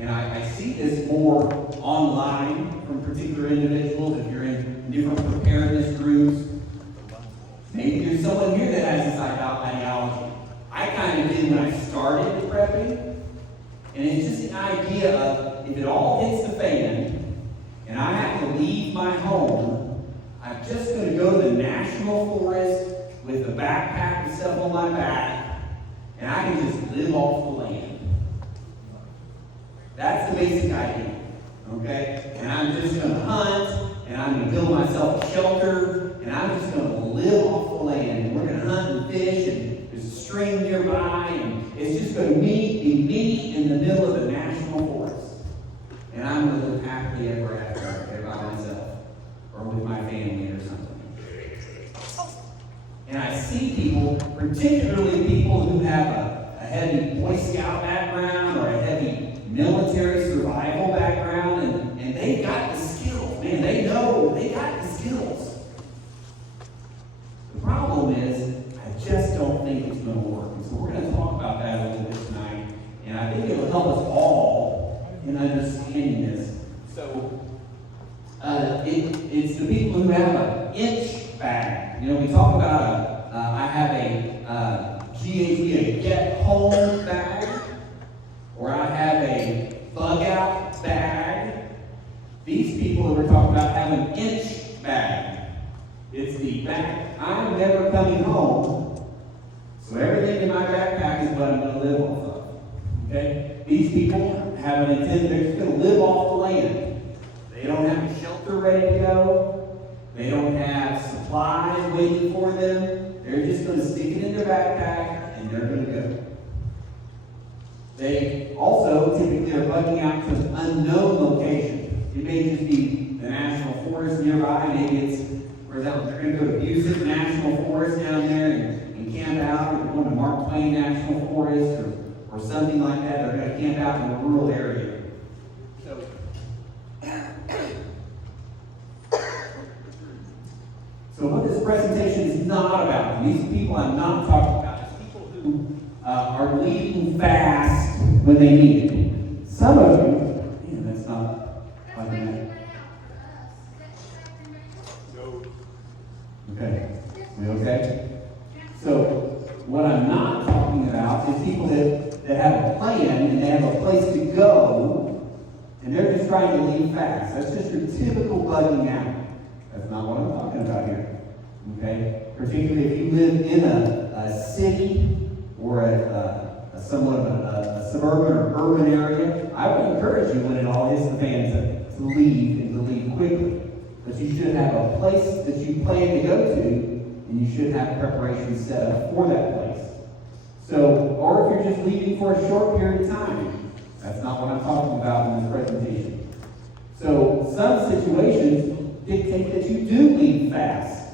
And I see this more online from particular individuals. If you're in different preparedness groups, maybe there's someone here that has this ideology. I kind of did when I started prepping. And it's just an idea of, if it all hits the fan, and I have to leave my home, I'm just going to go to the national forest with a backpack and stuff on my back, and I can just live off the land. That's the basic idea, okay? And I'm just going to hunt, and I'm going to build myself a shelter, and I'm just going to live off the land. And we're going to hunt and fish, and there's a stream nearby, and it's just going to be me in the middle of the national forest. And I'm going to live happily ever after there by myself, or with my family or something. And I see people, particularly people who have a heavy Boy Scout background or a heavy military survival background, and they've got the skills. Man, they know, they got the skills. The problem is, I just don't think it's going to work. And so we're going to talk about that a little bit tonight, and I think it will help us all in understanding this. So, it's the people who have an inch bag. You know, we talk about I have a GHB, a get home bag, or I have a bug out bag. These people that we're talking about have an inch bag. It's the bag. I'm never coming home, so everything in my backpack is what I'm going to live off of. Okay? These people have an intent, they're just going to live off the land. They don't have a shelter ready to go. They don't have supplies waiting for them. They're just going to stick it in their backpack and they're going to go. They also typically are bugging out to an unknown location. It may just be the national forest nearby. Maybe it's, they're going to go to Busick National Forest down there and camp out, or they're going to Mark Twain National Forest or something like that. They're going to camp out in a rural area. So what this presentation is not about, and these people I'm not talking about, is people who are leaving fast when they need it. Some of you, man, that's not like that. Okay, we okay? So what I'm not talking about is people that have a plan and they have a place to go, and they're just trying to leave fast. That's just your typical bugging out. That's not what I'm talking about here. Okay? Particularly if you live in a city or somewhat of a suburban or urban area, I would encourage you when it all hits the fan to leave and to leave quickly. But you should have a place that you plan to go to, and you should have preparations set up for that place. So, or if you're just leaving for a short period of time, that's not what I'm talking about in this presentation. So, some situations dictate that you do leave fast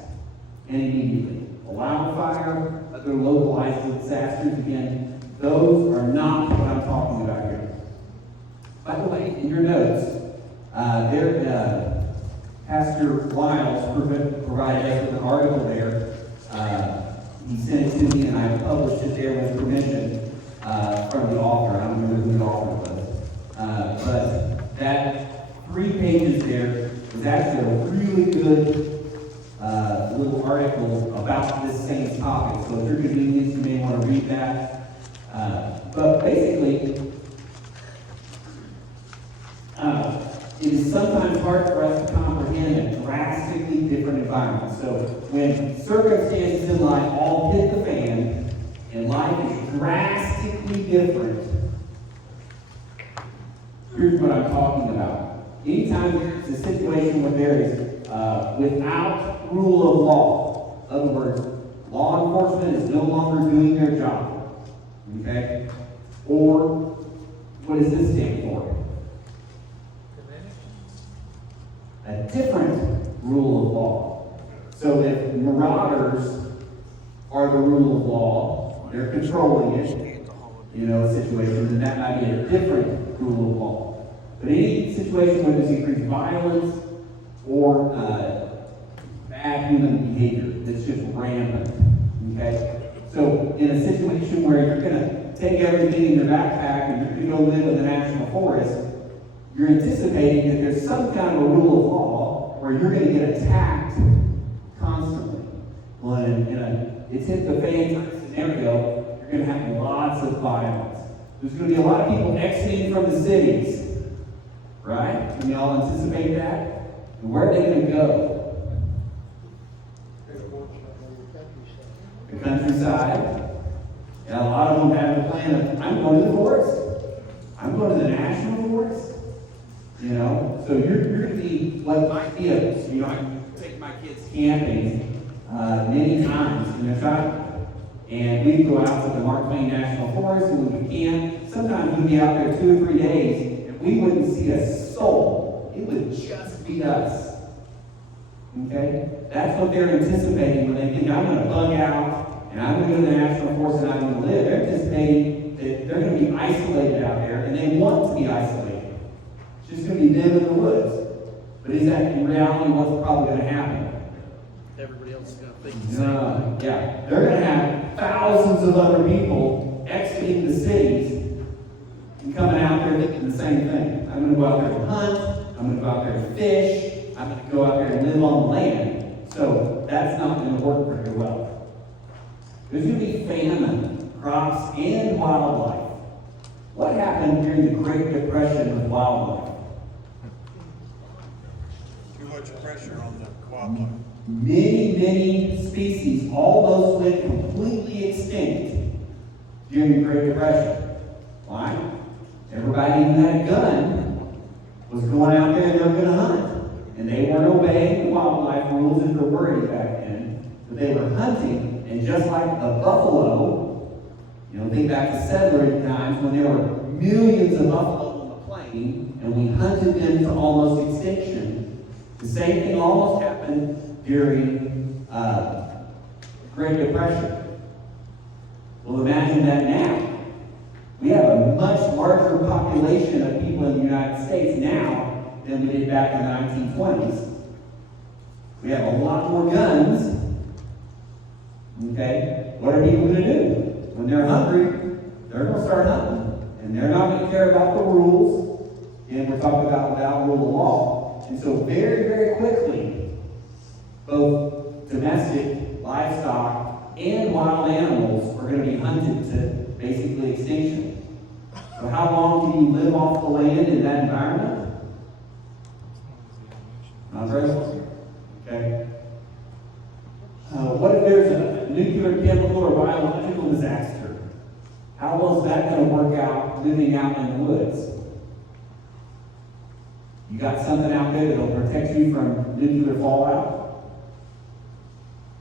and immediately. A wildfire, other localized disasters, again, those are not what I'm talking about here. By the way, in your notes, Pastor Wiles provided us with an article there. He sent it to me, and I published it there with permission from the author. I don't remember who the author was. But that 3 pages there was actually a really good little article about this same topic. So if you're convenient, you may want to read that. But basically, it is sometimes hard for us to comprehend a drastically different environment. So when circumstances in life all hit the fan, and life is drastically different, here's what I'm talking about. Anytime there's a situation where there is without rule of law, in other words, law enforcement is no longer doing their job, okay? Or what does this stand for? A different rule of law. So if marauders are the rule of law, they're controlling it, situations, and that might be a different rule of law. But any situation where there's increased violence or bad human behavior that's just rampant, okay? So in a situation where you're going to take everything in your backpack and you're going to go live in the national forest, you're anticipating that there's some kind of a rule of law where you're going to get attacked constantly. Well, it's hit the fan type scenario, you're going to have lots of violence. There's going to be a lot of people exiting from the cities, right? Can you all anticipate that? And where are they going to go? The countryside. And a lot of them have the plan of, I'm going to the forest. I'm going to the national forest. You know, so you're going to be what might be I take my kids camping many times in their childhood. And we go out to the Mark Twain National Forest and we camp. Sometimes we'd be out there 2 or 3 days and we wouldn't see a soul. It would just be us. Okay? That's what they're anticipating when they think, I'm going to bug out and I'm going to go to the National Forest and I'm going to live. They're anticipating that they're going to be isolated out there and they want to be isolated. It's just going to be them in the woods. But is that in reality what's probably going to happen? Everybody else is going to think the same. Yeah. They're going to have thousands of other people exiting the cities and coming out there thinking the same thing. I'm going to go out there and hunt. I'm going to go out there and fish. I'm going to go out there and live on the land. So that's not going to work very well. There's going to be famine, crops, and wildlife. What happened during the Great Depression with wildlife? Too much pressure on the wildlife. Many species almost went completely extinct during the Great Depression. Why? Everybody who had a gun was going out there and they were going to hunt. And they weren't obeying the wildlife rules if there were any back then. But they were hunting, and just like a buffalo, think back to settler times when there were millions of buffalo on the plain, and we hunted them to almost extinction. The same thing almost happened during the Great Depression. Well, imagine that now. We have a much larger population of people in the United States now than we did back in the 1920s. We have a lot more guns. Okay? What are people going to do? When they're hungry, they're going to start hunting. And they're not going to care about the rules. And we're talking about without rule of law. And so very quickly, both domestic livestock and wild animals are going to be hunted to basically extinction. So how long can you live off the land in that environment? Not very long. Okay. What if there's a nuclear, chemical, or biological disaster? How well is that going to work out living out in the woods? You got something out there that'll protect you from nuclear fallout?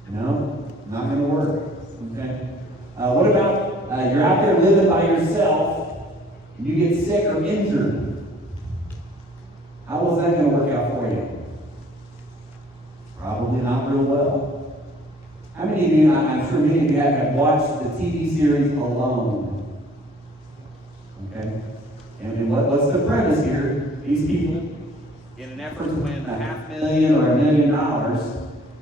No? Not going to work. Okay. What about you're out there living by yourself and you get sick or injured? How well is that going to work out for you? Probably not real well. How many of you, I'm sure many of you have watched the TV series Alone? Okay? And what's the premise here? These people, in an effort to win $500,000 or $1 million,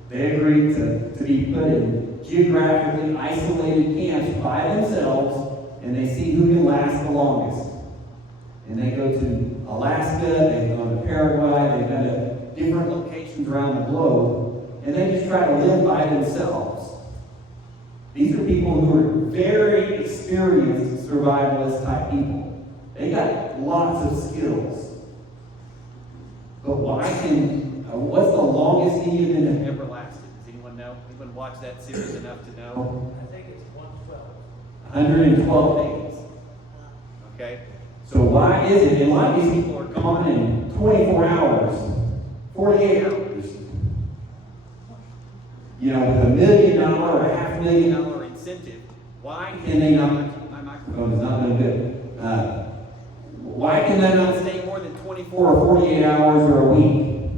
they agreed to be put in geographically isolated camps by themselves, and they see who can last the longest. And they go to Alaska, they go to Paraguay, they go to different locations around the globe, and they just try to live by themselves. These are people who are very experienced survivalist type people. They got lots of skills. But what's the longest any of them have ever lasted? Does anyone know? Anyone watch that series enough to know? I think it's 112. 112 days. Okay? So why is it? And a lot of these people are gone in 24 hours, 48 hours. With $1 million or $500,000 incentive, why can they not? My microphone is not doing good. Why can they not stay more than 24 or 48 hours or a week?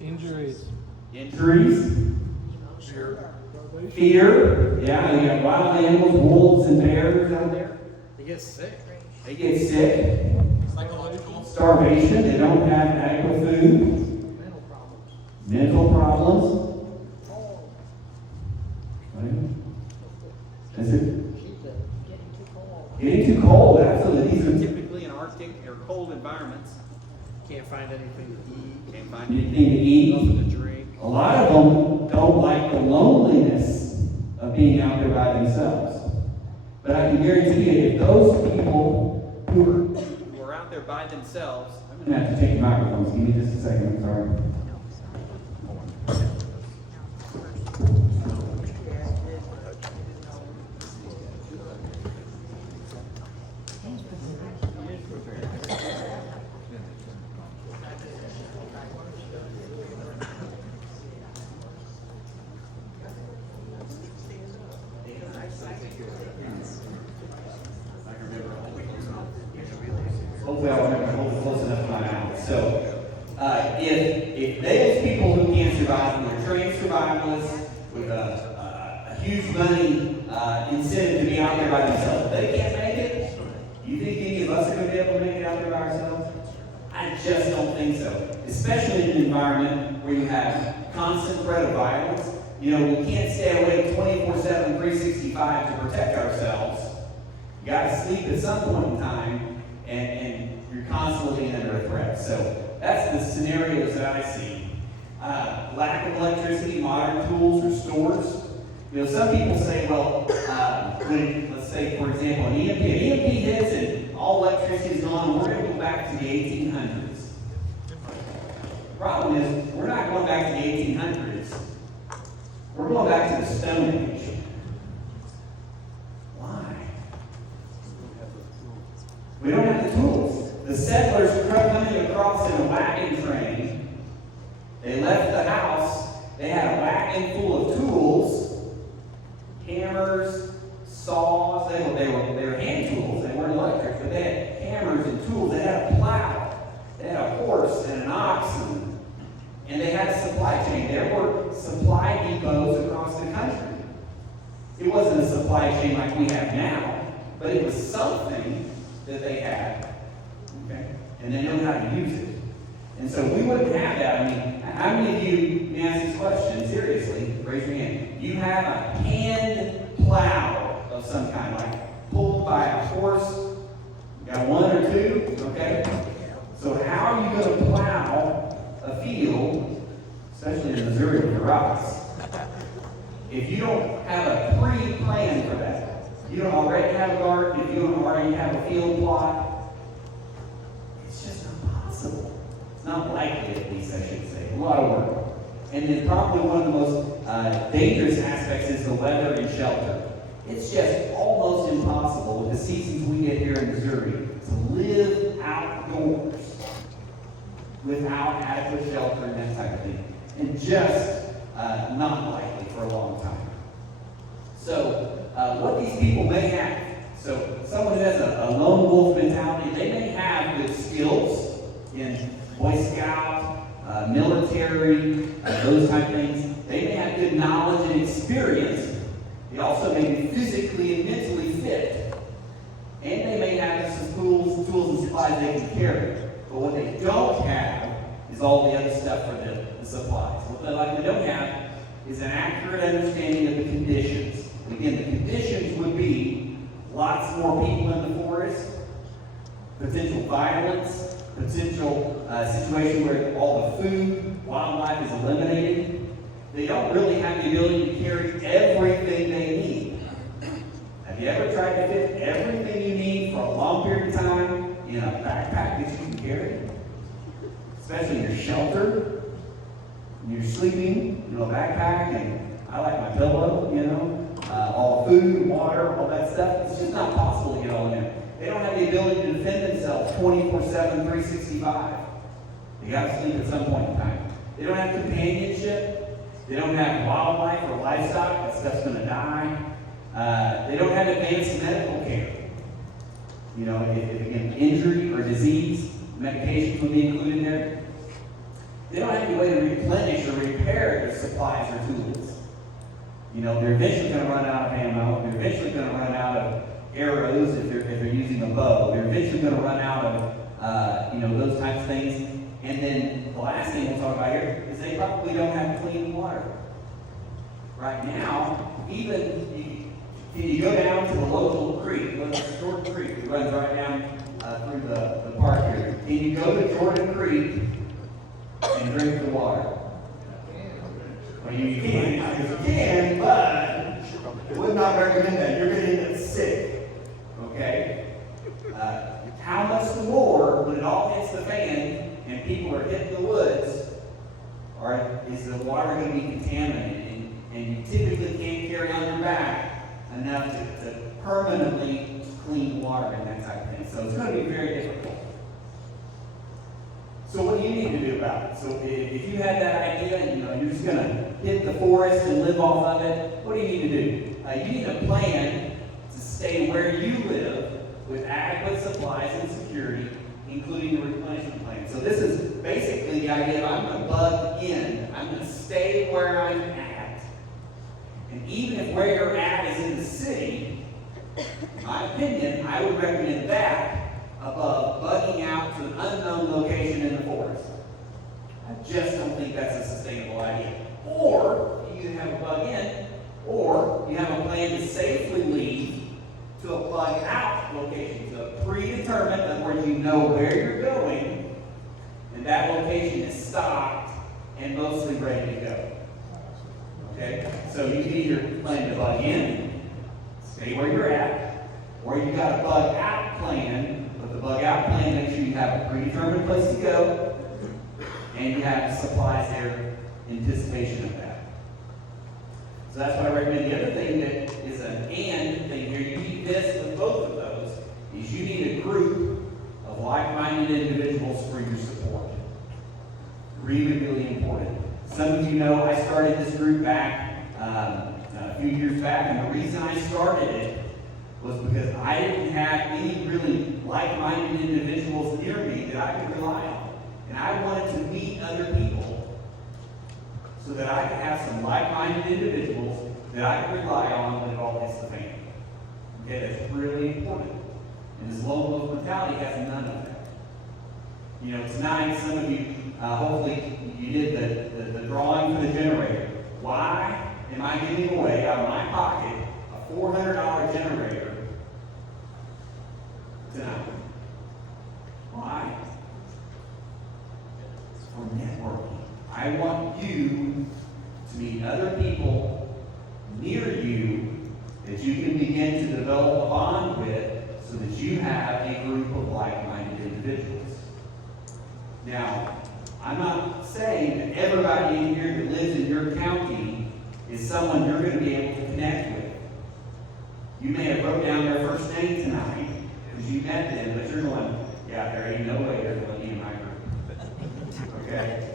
Injuries. Fear. Yeah, you got wild animals, wolves and bears out there. They get sick. Psychological. Starvation. They don't have adequate food. Mental problems. Is it? Getting or cold environments, Can't find anything to eat. can't find anything to eat. Nothing to drink. A lot of them don't like the loneliness of being out there by themselves. But I can guarantee you, if those people who are out there by themselves, I'm going to have to take the microphones. Give me just a second, I'm sorry. Hopefully I'll remember to hold it close enough to my mouth. So, if those people who can't survive, who are trained survivalists with a huge money incentive to be out there by themselves, they can't make it, you think any of us are going to be able to make it out there by ourselves? I just don't think so. Especially in an environment where you have constant threat of violence. You know, we can't stay awake 24/7, 365 to protect ourselves. You got to sleep at some point in time, and you're constantly under a threat. So that's the scenarios that I see. Lack of electricity, modern tools, or stores. You know, some people say, well, let's say, for example, an EMP hits and all electricity is gone, we're going to go back to the 1800s. The problem is, we're not going back to the 1800s. We're going back to the Stone Age. Why? We don't have the tools. The settlers coming across in a wagon train. They left the house. They had a wagon full of tools, hammers, saws. They were hand tools. They weren't electric, but they had hammers and tools. They had a plow. They had a horse and an ox, and they had a supply chain. There were supply depots across the country. It wasn't a supply chain like we have now, but it was something that they had. Okay? And they knew how to use it. And so we wouldn't have that. I mean, how many of you, let me ask this question seriously, raise your hand. You have a hand plow of some kind, like pulled by a horse. You got one or two, okay? So how are you going to plow a field, especially in Missouri with the rocks, if you don't have a pre-plan for that? You don't already have a garden, if you don't already have a field plot, it's just impossible. It's not likely, at least I should say. A lot of work. And then probably one of the most dangerous aspects is the weather and shelter. It's just almost impossible with the seasons we get here in Missouri to live outdoors without adequate shelter and that type of thing. And just not likely for a long time. So, what these people may have, so someone who has a lone wolf mentality, they may have good skills in Boy Scout, military, those type of things. They may have good knowledge and experience. They also may be physically and mentally fit. And they may have some tools and supplies they can carry. But what they don't have is all the other stuff for the supplies. What they likely don't have is an accurate understanding of the conditions. Again, the conditions would be lots more people in the forest, potential violence, potential situation where all the food, wildlife is eliminated. They don't really have the ability to carry everything they need. Have you ever tried to fit everything you need for a long period of time in a backpack that you can carry? Especially your shelter, when you're sleeping, backpack, and I like my pillow, all food, water, all that stuff. It's just not possible to get all in there. They don't have the ability to defend themselves 24/7, 365. They got to sleep at some point in time. They don't have companionship. They don't have wildlife or livestock. That stuff's going to die. They don't have advanced medical care. If again, injury or disease, medications would be included there. They don't have any way to replenish or repair their supplies or tools. They're eventually going to run out of ammo. They're eventually going to run out of arrows if they're using a bow. They're eventually going to run out of those types of things. And then the last thing we'll talk about here is they probably don't have clean water. Right now, even you go down to the local creek, the Jordan Creek, it runs right down through the park can you go to Jordan Creek and drink the water? Well, you can, but I would not recommend that. You're going to end up sick. Okay? How much more when it all hits the fan and people are hitting the woods, is the water going to be contaminated? And you typically can't carry on your back enough to permanently clean water and that type of thing. So it's going to be very difficult. So what do you need to do about it? So if you had that idea and you're just going to hit the forest and live off of it, what do you need to do? You need a plan to stay where you live with adequate supplies and security, including a replenishment plan. So this is basically the idea of I'm going to bug in. I'm going to stay where I'm at. And even if where you're at is in the city, in my opinion, I would recommend that above bugging out to an unknown location in the forest. I just don't think that's a sustainable idea. Or you either have a bug in, or you have a plan to safely leave to a bug out location, to a predetermined, in other words, you know where you're going, and that location is stocked and mostly ready to go. Okay? So you can either plan to bug in, stay where you're at, or you got a bug out plan. But the bug out plan makes sure you have a predetermined place to go, and you have supplies there in anticipation of that. So that's what I recommend. The other thing that is an and thing here, you need this with both of those, is you need a group of like-minded individuals for your support. Really, really important. Some of you know I started this group back a few years back, and the reason I started it was because I didn't have any really like-minded individuals near me that I could rely on. And I wanted to meet other people so that I could have some like-minded individuals that I could rely on when it all hits the fan. Okay, that's really important. And this lone wolf mentality has none of that. You know, tonight, some of you, hopefully, you did the drawing for the generator. Why am I giving away out of my pocket a $400 generator tonight? Why? It's for networking. I want you to meet other people near you that you can begin to develop a bond with so that you have a group of like-minded individuals. Now, I'm not saying that everybody in here that lives in your county is someone you're going to be able to connect with. You may have wrote down their first name tonight because you met them, but you're going, yeah, there ain't no way they're going to be in my group. Okay?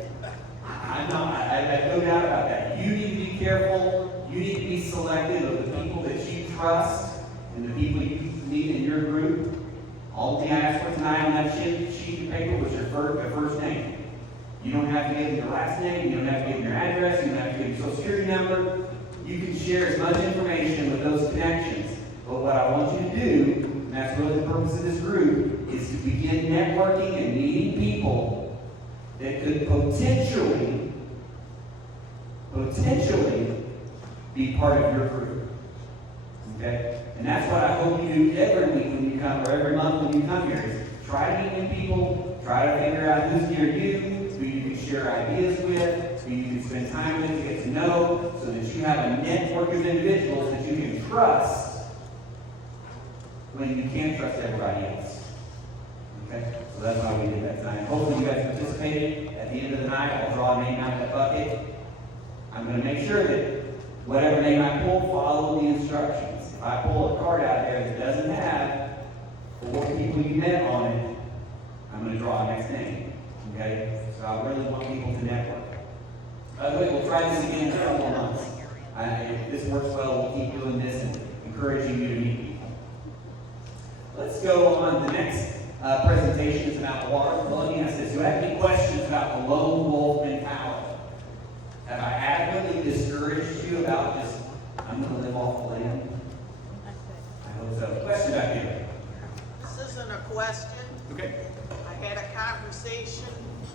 I have no doubt about that. You need to be careful. You need to be selective of the people that you trust and the people you meet in your group. All the thing I asked for tonight on that sheet of paper was your first name. You don't have to give them your last name. You don't have to give them your address. You don't have to give them your social security number. You can share as much information with those connections. But what I want you to do, and that's really the purpose of this group, is to begin networking and meeting people that could potentially be part of your group. Okay? And that's what I hope you do every week when you come, or every month when you come here, is try to meet new people, try to figure out who's near you, who you can share ideas with, who you can spend time with to get to know, so that you have a network of individuals that you can trust when you can't trust everybody else. Okay? So that's why we did that tonight. Hopefully you guys participated. At the end of the night, I'll draw a name out of that bucket. I'm going to make sure that whatever name I pull, follow the instructions. If I pull a card out there that doesn't have 4 people you met on it, I'm going to draw a next name. Okay? So I really want people to network. By the way, we'll try this again in a couple of months. If this works well, we'll keep doing this and encouraging you to meet people. Let's go on. The next presentation is about water. Well, let me ask this. Do you have any questions about the lone wolf mentality? Have I adequately discouraged you about just, I'm going to live off the land? I hope so. Question back here. This isn't a question. Okay. I had a conversation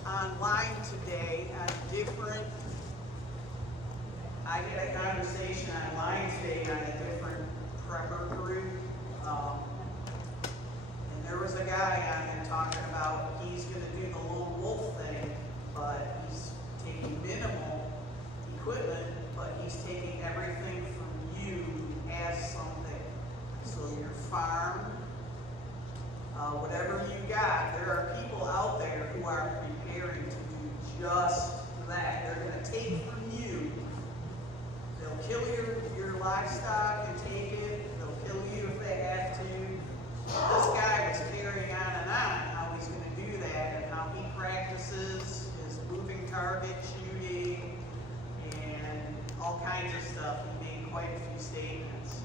online today on a different prepper group. And there was a guy on there talking about he's going to God, there are people out there who are preparing to do just that. They're going to take from you. They'll kill your livestock and take it. They'll kill you if they have to. This guy was carrying on how he's going to do that and how he practices his moving target shooting and all kinds of stuff. He made quite a few statements.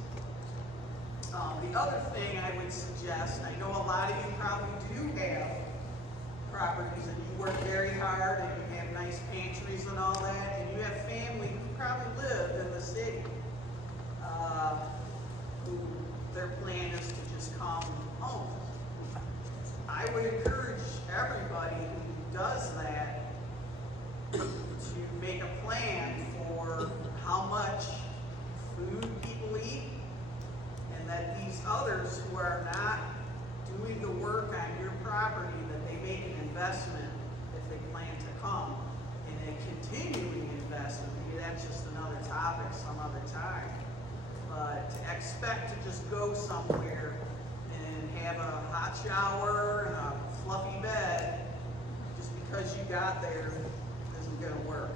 The other thing I would suggest, I know a lot of you probably do have properties and you work very hard and you have nice pantries and all that, and you have family who probably live in the city, who their plan is to just come home. I would encourage everybody who does that to make a plan for how much food people eat, and that these others who are not doing the work on your property, that they make an investment if they plan to come, and a continuing investment. Maybe that's just another topic some other time. But to expect to just go somewhere and have a hot shower and a fluffy bed just because you got there isn't going to work.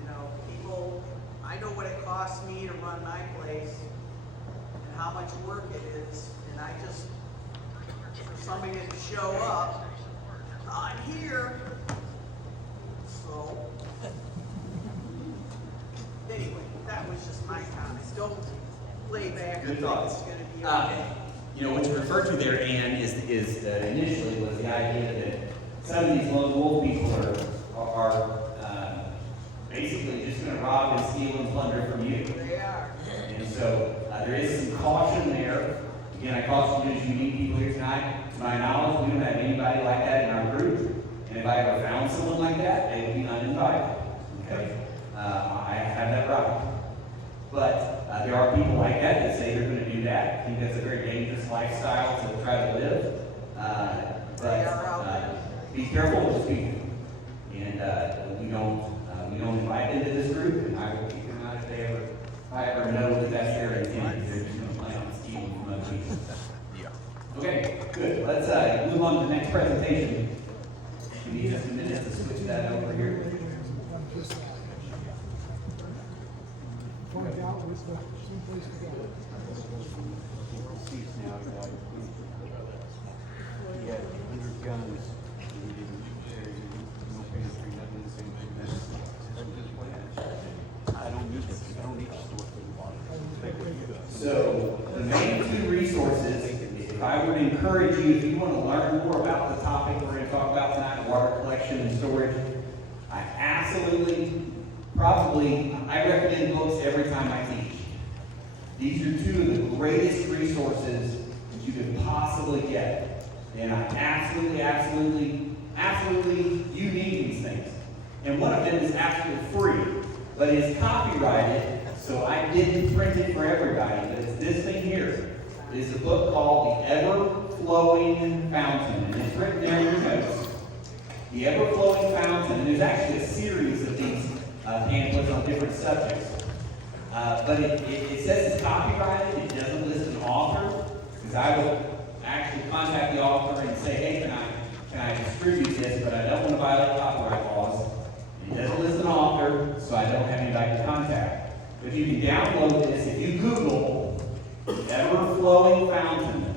You know, people, I know what it costs me to run my place and how much work it is, and I just, for somebody to show up, I'm here. So, anyway, that was just my comments. Don't lay back and think it's going to be okay. You know, what you referred to there, Ann, is initially was the idea that some of these lone wolf people are basically just going to rob and steal and plunder from you. They are. And so there is some caution there. Again, I caution you as you meet people here tonight. To my knowledge, we don't have anybody like that in our group. And if I ever found someone like that, they would be uninvited. Okay? I have that right. But there are people like that say they're going to do that. I think that's a very dangerous lifestyle to try to live. But be careful with those people. And we don't invite them to this group, and I will keep them out if I ever know that that's their intent. They're just going to plan on stealing from other people. Okay, good. Let's move on to the next presentation. Give me just a minute to switch that over here. He had 100 guns, and he didn't carry no pantry, nothing, the same thing. That's his plan. I don't use it. I don't need to store food. Take what you got. So, the main two resources, if I would encourage you, if you want to learn more about the topic we're going to talk about tonight, water collection and storage, I recommend books every time I teach. These are two of the greatest resources that you could possibly get. And I absolutely, you need these things. And one of them is absolutely free, but it's copyrighted, so I didn't print it for everybody. But it's this thing here. It's a book called The Ever-Flowing Fountain, and it's written there in your notes. The Ever-Flowing Fountain, and there's actually a series of these pamphlets on different subjects. But it says it's copyrighted. It doesn't list an author, because I would actually contact the author and say, hey, can I distribute this, but I don't want to violate copyright laws. It doesn't list an author, so I don't have anybody to contact. But you can download this. If you Google Ever-Flowing Fountain,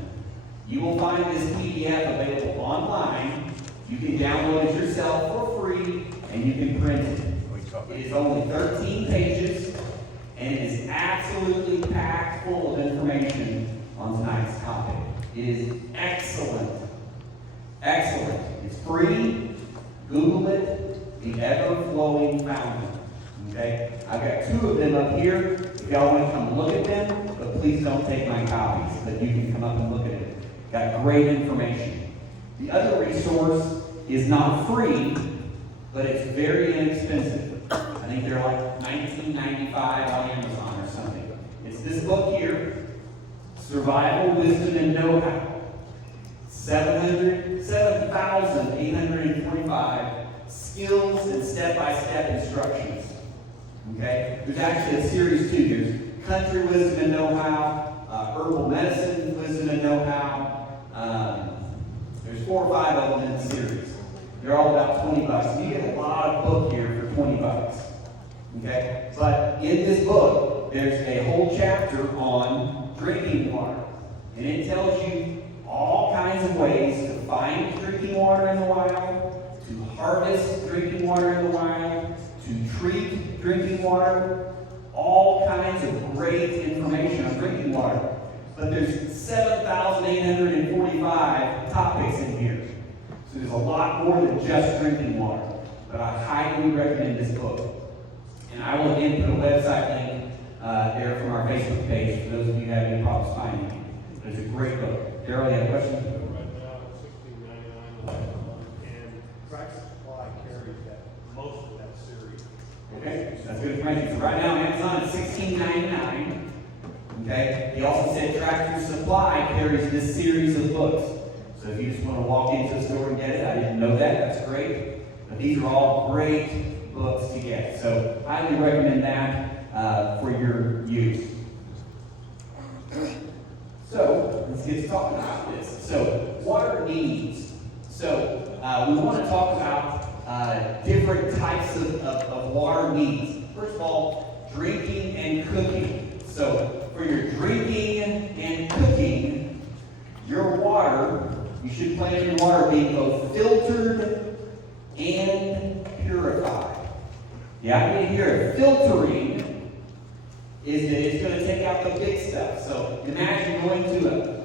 you will find this PDF available online. You can download it yourself for free, and you can print it. It is only 13 pages, and it is absolutely packed full of information on tonight's topic. It is excellent. Excellent. It's free. Google it. The Ever-Flowing Fountain. Okay? I've got two of them up here. If y'all want to come look at them, but please don't take my copies. But you can come up and look at it. Got great information. The other resource is not free, but it's very inexpensive. I think they're like $19.95 on Amazon or something. It's this book here, Survival, Wisdom, and Know-How. 7,845 skills and step-by-step instructions. Okay? There's actually a series too. There's Country Wisdom and Know-How, Herbal Medicine Wisdom and Know-How. There's There's 4 or 5 of them in the series. They're all about 20 bucks. And you get a lot of book here for 20 bucks. Okay? But in this book, there's a whole chapter on drinking water. And it tells you all kinds of ways to find drinking water in the wild, to harvest drinking water in the wild, to treat drinking water, all kinds of great information on drinking water. But there's 7,845 topics in here. So there's a lot more than just drinking water. But I highly recommend this book. And I will again put a website link there from our Facebook page for those of you who have any problems finding it. But it's a great book. Daryl, you have a question? Right now, it's $16.99, and Tractor Supply carries that most of that series. Okay, that's good information. So right now, Amazon is $16.99. Okay, he also said Tractor Supply carries this series of books. So if you just want to walk into a store and get it, I didn't know that, that's great. But these are all great books to get. So I highly recommend that for your use. So let's get to talking about this. So water needs. So we want to talk about different types of water needs. First of all, drinking and cooking. So for your drinking and cooking, your water, you should plan your water being both filtered and purified. The idea here of filtering is that it's going to take out the big stuff. So imagine going to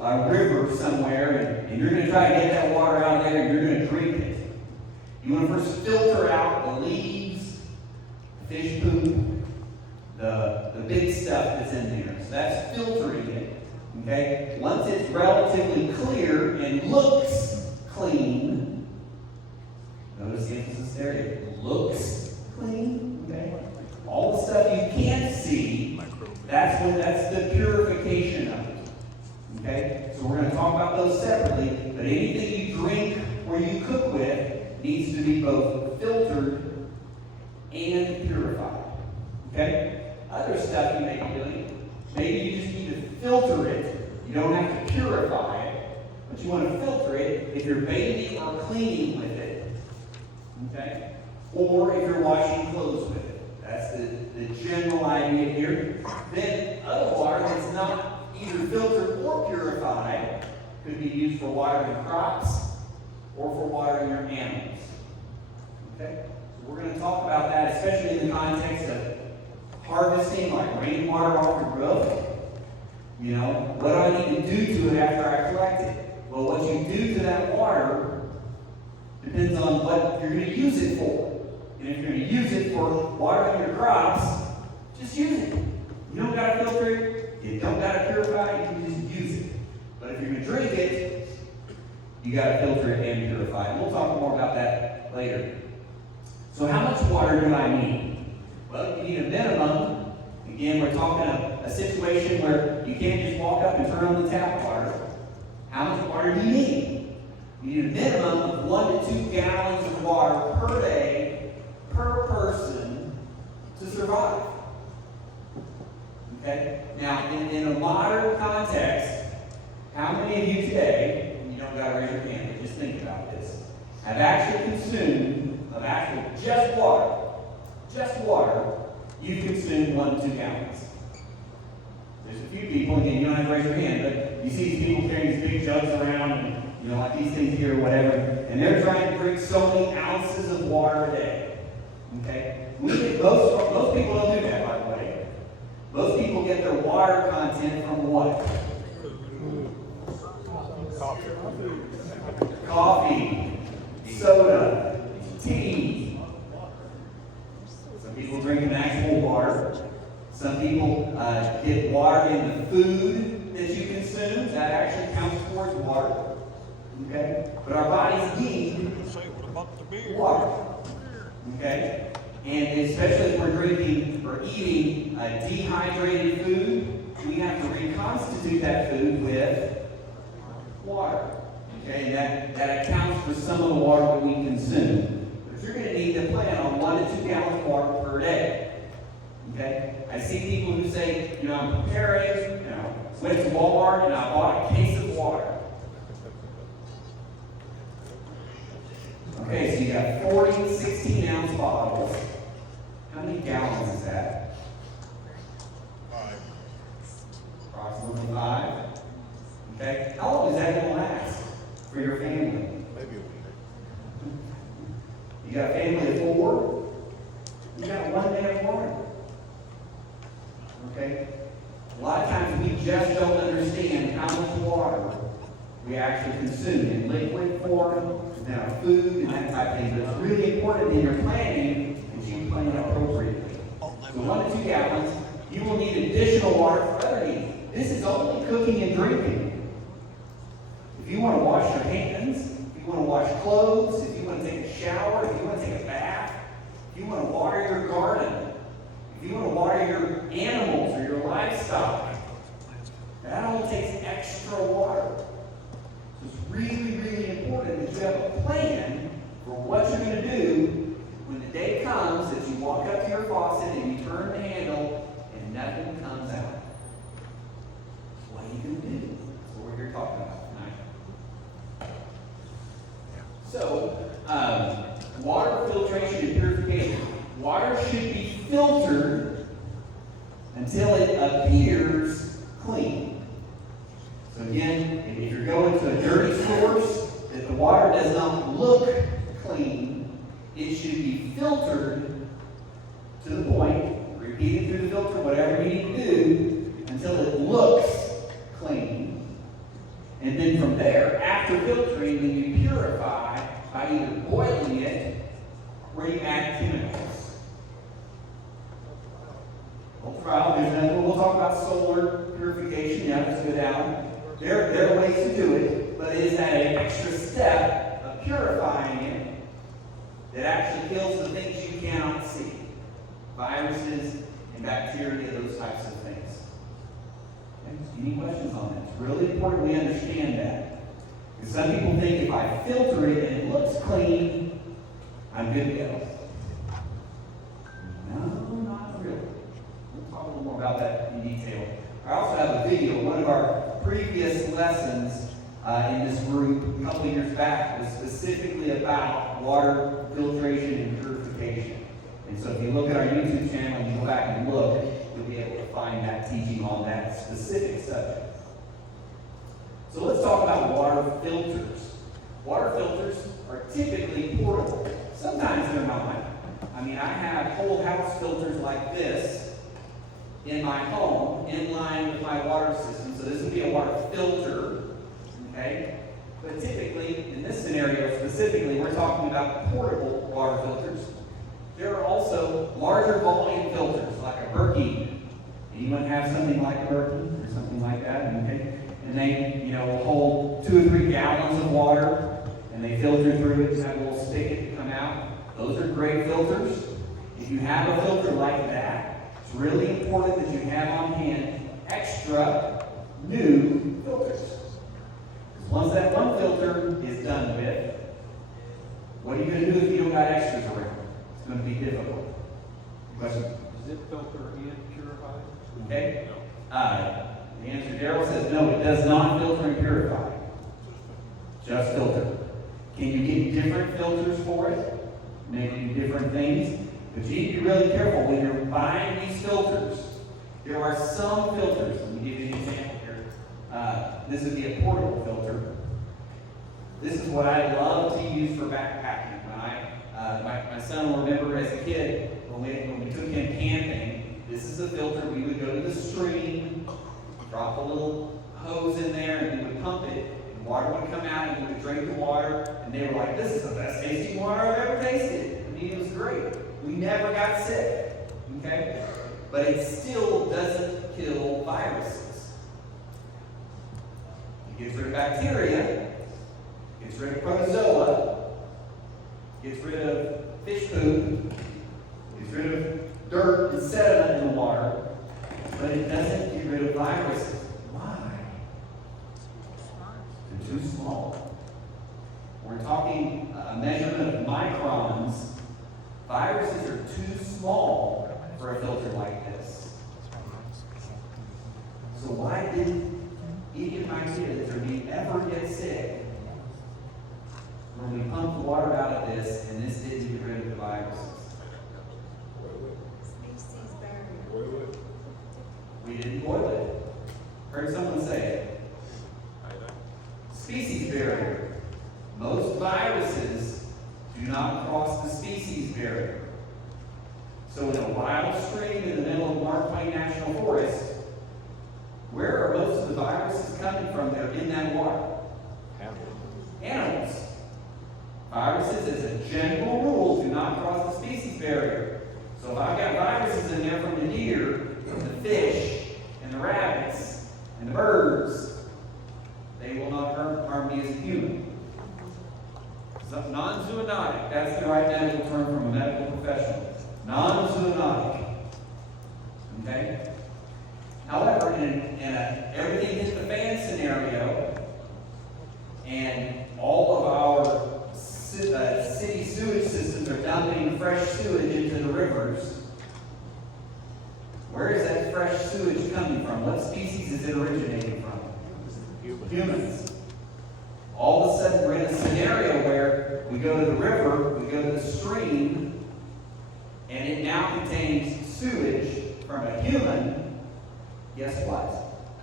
a river somewhere and you're going to try to get that water out of there and you're going to drink it. You want to first filter out the leaves, the fish poop, the big stuff that's in there. So that's filtering it. Okay? Once it's relatively clear and looks clean, notice the emphasis there, it looks clean. Okay? All the stuff you can't see, that's the purification of it. Okay? So we're going to talk about those separately, but anything you drink or you cook with needs to be both filtered and purified. Okay? Other stuff you may be doing, maybe you just need to filter it. You don't have to purify it, but you want to filter it if you're bathing or cleaning with it. Okay? Or if you're washing clothes with it. That's the general idea here. Then other water that's not either filtered or purified could be used for watering crops or for watering your animals. Okay? So we're going to talk about that, especially in the context of harvesting, like rainwater off your roof. You know, what do I need to do to it after I collect it? Well, what you do to that water depends on what you're going to use it for. And if you're going to use it for watering your crops, just use it. You don't got to filter it. You don't got to purify it. You can just use it. But if you're going to drink it, you got to filter it and purify it. We'll talk more about that later. So how much water do I need? Well, you need a minimum. Again, we're talking a situation where you can't just walk up and turn on the tap water. How much water do you need? You need a minimum of 1 to 2 gallons of water per day, per person, to survive. Okay? Now, in a modern context, how many of you today, and you don't got to raise your hand, but just think about this, have actually consumed, just water, you've consumed 1 to 2 gallons? There's a few people, again, you don't have to raise your hand, but you see these people carrying these big jugs around, and, you know, like these things here or whatever, and they're trying to drink so many ounces of water a day. Okay? Most people don't do that, by the way. Most people get their water content from what? Coffee, soda, tea. Some people drink an actual water. Some people get water in the food that you consume. That actually counts towards water. Okay? But our bodies need water. Okay? And especially if we're drinking or eating dehydrated food, we have to reconstitute that food with water. Okay? And that accounts for some of the water that we consume. But you're going to need to plan on 1 to 2 gallons of water per day. Okay? I see people who say, you know, I'm preparing, went to Walmart and I bought a case of water. Okay, so you got 40 16-ounce bottles. How many gallons is that? 5. Approximately 5. Okay, how long is that going to last for your family? Maybe a week. You got a family of 4, you got 1 day of water. Okay? A lot of times we just don't understand how much water we actually consume in liquid form, in our food, and that type of thing. But it's really important in your planning that you plan appropriately. So 1 to 2 gallons, you will need additional water for other needs. This is only cooking and drinking. If you want to wash your hands, if you want to wash clothes, if you want to take a shower, if you want to take a bath, if you want to water your garden, if you want to water your animals or your livestock, that all takes extra water. So it's really, really important that you have a plan for what you're going to do when the day comes that you walk up to your faucet and you turn the handle and nothing comes out. What are you going to do? That's what we're here talking about tonight. So, water filtration and purification. Water should be filtered until it appears clean. So again, if you're going to a dirty source, if the water does not look clean, it should be filtered to the point, repeated through the filter, whatever you need to do, until it looks clean. And then from there, after filtering, then you purify by either boiling it or you add chemicals. We'll talk about solar purification. Yeah, let's go down. There are ways to do it, but it is at an extra step of purifying it that actually kills the things you cannot see. Viruses and bacteria, those types of things. Okay? Any questions on that? It's really important we understand that. Because some people think if I filter it and it looks clean, I'm good to go. No, not really. We'll talk a little more about that in detail. I also have a video. One of our previous lessons in this group a couple of years back was specifically about water filtration and purification. And so if you look at our YouTube channel and you go back and look, you'll be able to find that teaching on that specific subject. So let's talk about water filters. Water filters are typically portable. Sometimes they're not. I mean, I have whole house filters like this in my home, in line with my water system. So this would be a water filter, okay? But typically, in this scenario specifically, we're talking about portable water filters. There are also larger volume filters, like a Berkey. Anyone have something like a Berkey or something like that? Okay? And they, will hold 2 or 3 gallons of water, and they filter through it and have a little spigot to come out. Those are great filters. If you have a filter like that, it's really important that you have on hand extra new filters. Because once that one filter is done with, what are you going to do if you don't got extras around? It's going to be difficult. Question? Does it filter and purify? Okay. The answer, Daryl says no, it does not filter and purify. Just filter. Can you get different filters for it? Maybe different things? But you need to be really careful when you're buying these filters. There are some filters. Let me give you an example here. This would be a portable filter. This is what I love to use for backpacking. My son will remember as a kid when we took him camping. This is a filter. We would go to the stream, drop a little hose in there, and we would pump it. And water would come out, and we would drink the water. And they were like, "This is the best tasting water I've ever tasted." I mean, it was great. We never got sick. Okay, but it still doesn't kill viruses. It gets rid of bacteria. Gets rid of protozoa. Gets rid of fish poop. Gets rid of dirt and sediment in the water. But it doesn't get rid of viruses. Why? They're too small. We're talking a measurement of microns. Viruses are too small for a filter like this. So why did any of my kids or me ever get sick when we pumped the water out of this this, and this didn't get rid of the viruses. Species barrier. We didn't boil it. Heard someone say it. Species barrier. Most viruses do not cross the species barrier. So in a wild stream in the middle of Mark Twain National Forest, where are most of the viruses coming from that are in that water? Animals. Viruses, as a general rule, do not cross the species barrier. So if I've got viruses in there from the deer, and the fish, and the rabbits, and the birds, they will not harm me as a human. So non-zoonotic, that's the right medical term from a medical professional. Non-zoonotic. Okay? However, in a everything hits the fan scenario, and all of our city sewage systems are dumping fresh sewage into the rivers, where is that fresh sewage coming from? What species is it originating from? Humans. All of a sudden, we're in a scenario where we go to the river, we go to the stream, and it now contains sewage from a human. Guess what?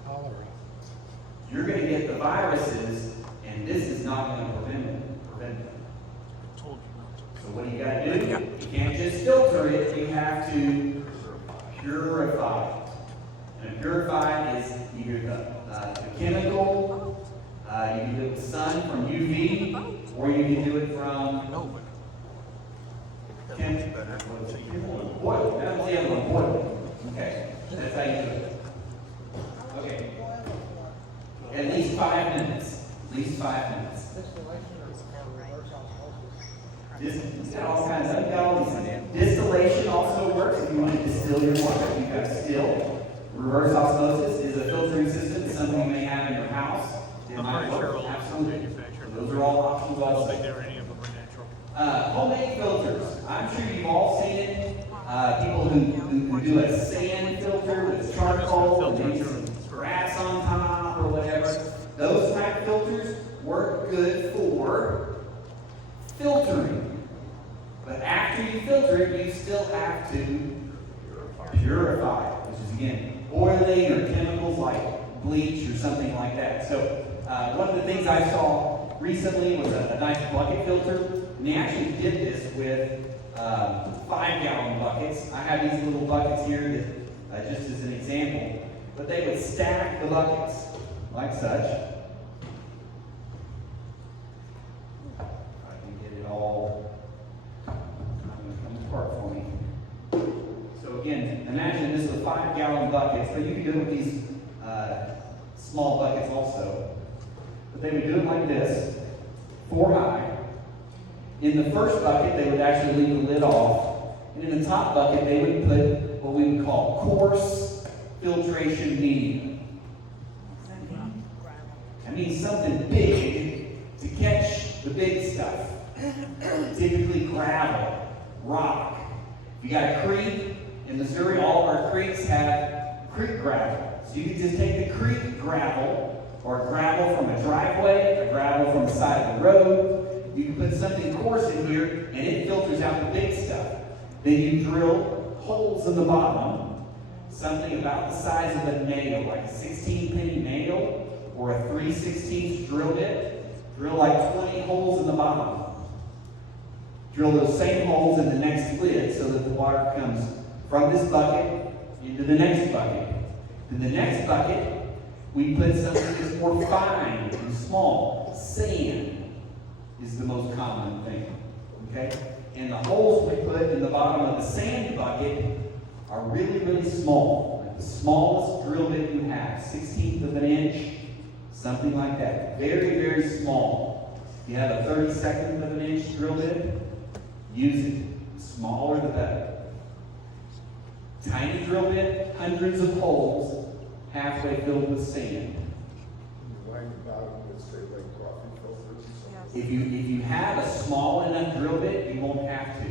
Cholera. You're going to get the viruses, and this is not going to prevent them. So what do you got to do? You can't just filter it, you have to purify it. And purify is either the chemical, you can do it with sun from UV, or you can do it from boil. That was the other one, boil. Okay, that's how you do it. Okay. At least 5 minutes. At least 5 minutes. Distillation also works if you want to distill your water. You've got still. Reverse osmosis is a filtering system, something you may have in your house. It might work. Absolutely. Those are all options also. Homemade filters. I'm sure you've all seen it. People who do a sand filter with charcoal and maybe some grass on top or whatever. Those type of filters work good for filtering. But after you filter it, you still have to purify it, which is, again, boiling or chemicals like bleach or something like that. So one of the things I saw recently was a nice bucket filter. And they actually did this with 5-gallon buckets. I have these little buckets here that just as an example. But they would stack the buckets like such. I can get it all come apart for me. So again, imagine this is 5-gallon buckets, but you can do it with these small buckets also. But they would do it like this, 4 high. In the first bucket, they would actually leave the lid off. And in the top bucket, they would put what we would call coarse filtration medium. That means something big to catch the big stuff. Typically gravel, rock. If you got a creek in Missouri, all of our creeks have creek gravel. So you can just take the creek gravel, or gravel from a driveway, or gravel from the side of the road. You can put something coarse in here, and it filters out the big stuff. Then you drill holes in the bottom, something about the size of a nail, like a 16-penny nail, or a 3/16 drill bit. Drill like 20 holes in the bottom. Drill those same holes in the next lid so that the water comes from this bucket into the next bucket. In the next bucket, we put something that's more fine and small. Sand is the most common thing. Okay? And the holes we put in the bottom of the sand bucket are really, really small. Like the smallest drill bit you have, 1/16 of an inch, something like that. Very, very small. If you have a 32nd of an inch drill bit, use it. The smaller the better. Tiny drill bit, hundreds of holes, halfway filled with sand. If you have a small enough drill bit, you won't have to.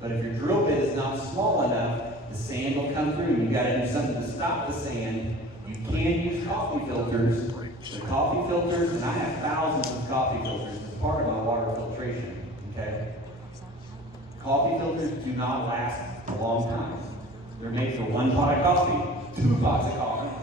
But if your drill bit is not small enough, the sand will come through. You got to do something to stop the sand. You can use coffee filters. The coffee filters, and I have thousands of coffee filters as part of my water filtration. Okay, Coffee filters do not last a long time. They're made for one pot of coffee, 2 pots of coffee.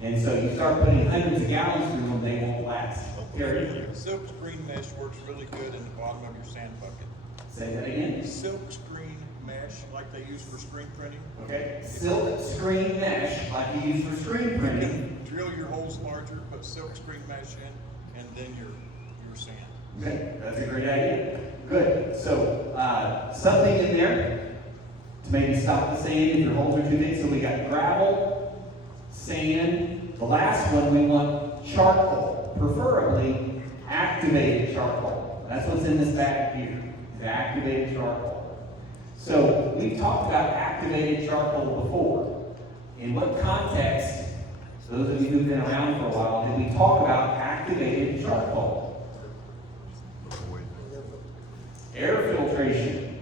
And so you start putting hundreds of gallons through them, they won't last. Period. Silk screen mesh works really good in the bottom of your sand bucket. Say that again. Silk screen mesh, like they use for screen printing. Okay. Silk screen mesh, like you use for screen You printing. can drill your holes larger, put silk screen mesh in, and then your sand. Okay, that's a great idea. Good. So something in there to maybe stop the sand if your holes are too big. So we got gravel, sand. The last one we want charcoal, preferably activated charcoal. That's what's in this bag here, is activated charcoal. So we've talked about activated charcoal before. In what context, those of you who've been around for a while, did we talk about activated charcoal? Air filtration.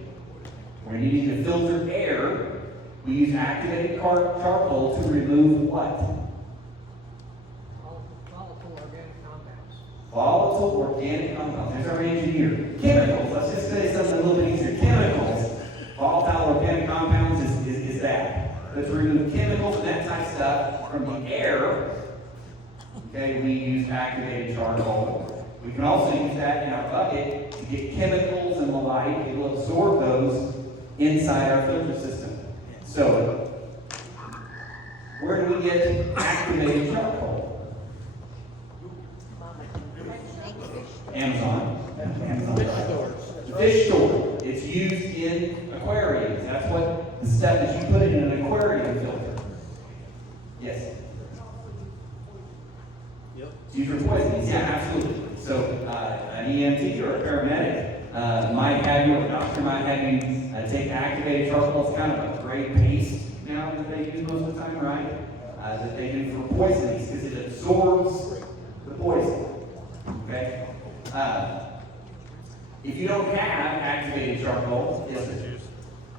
When you need to filter air, we use activated charcoal to remove what? Volatile organic compounds. Volatile organic compounds. There's our engineer. Chemicals. Let's just say something a little bit easier. Chemicals. Volatile organic compounds is that. But to remove chemicals and that type of stuff from the air, okay, we use activated charcoal. We can also use that in our bucket to get chemicals and the like. It will absorb those inside our filter system. So, where do we get activated charcoal? Amazon. Fish stores. Fish store. It's used in aquariums. That's what the stuff that you put in an aquarium filter. Yes. Yep. It's used for poisons. Yeah, absolutely. So an EMT or a paramedic might have you, or a doctor might have you take activated charcoal. It's kind of a gray paste now that they use most of the time, right? That they do for poisons because it absorbs the poison. Okay. If you don't have activated charcoal, it's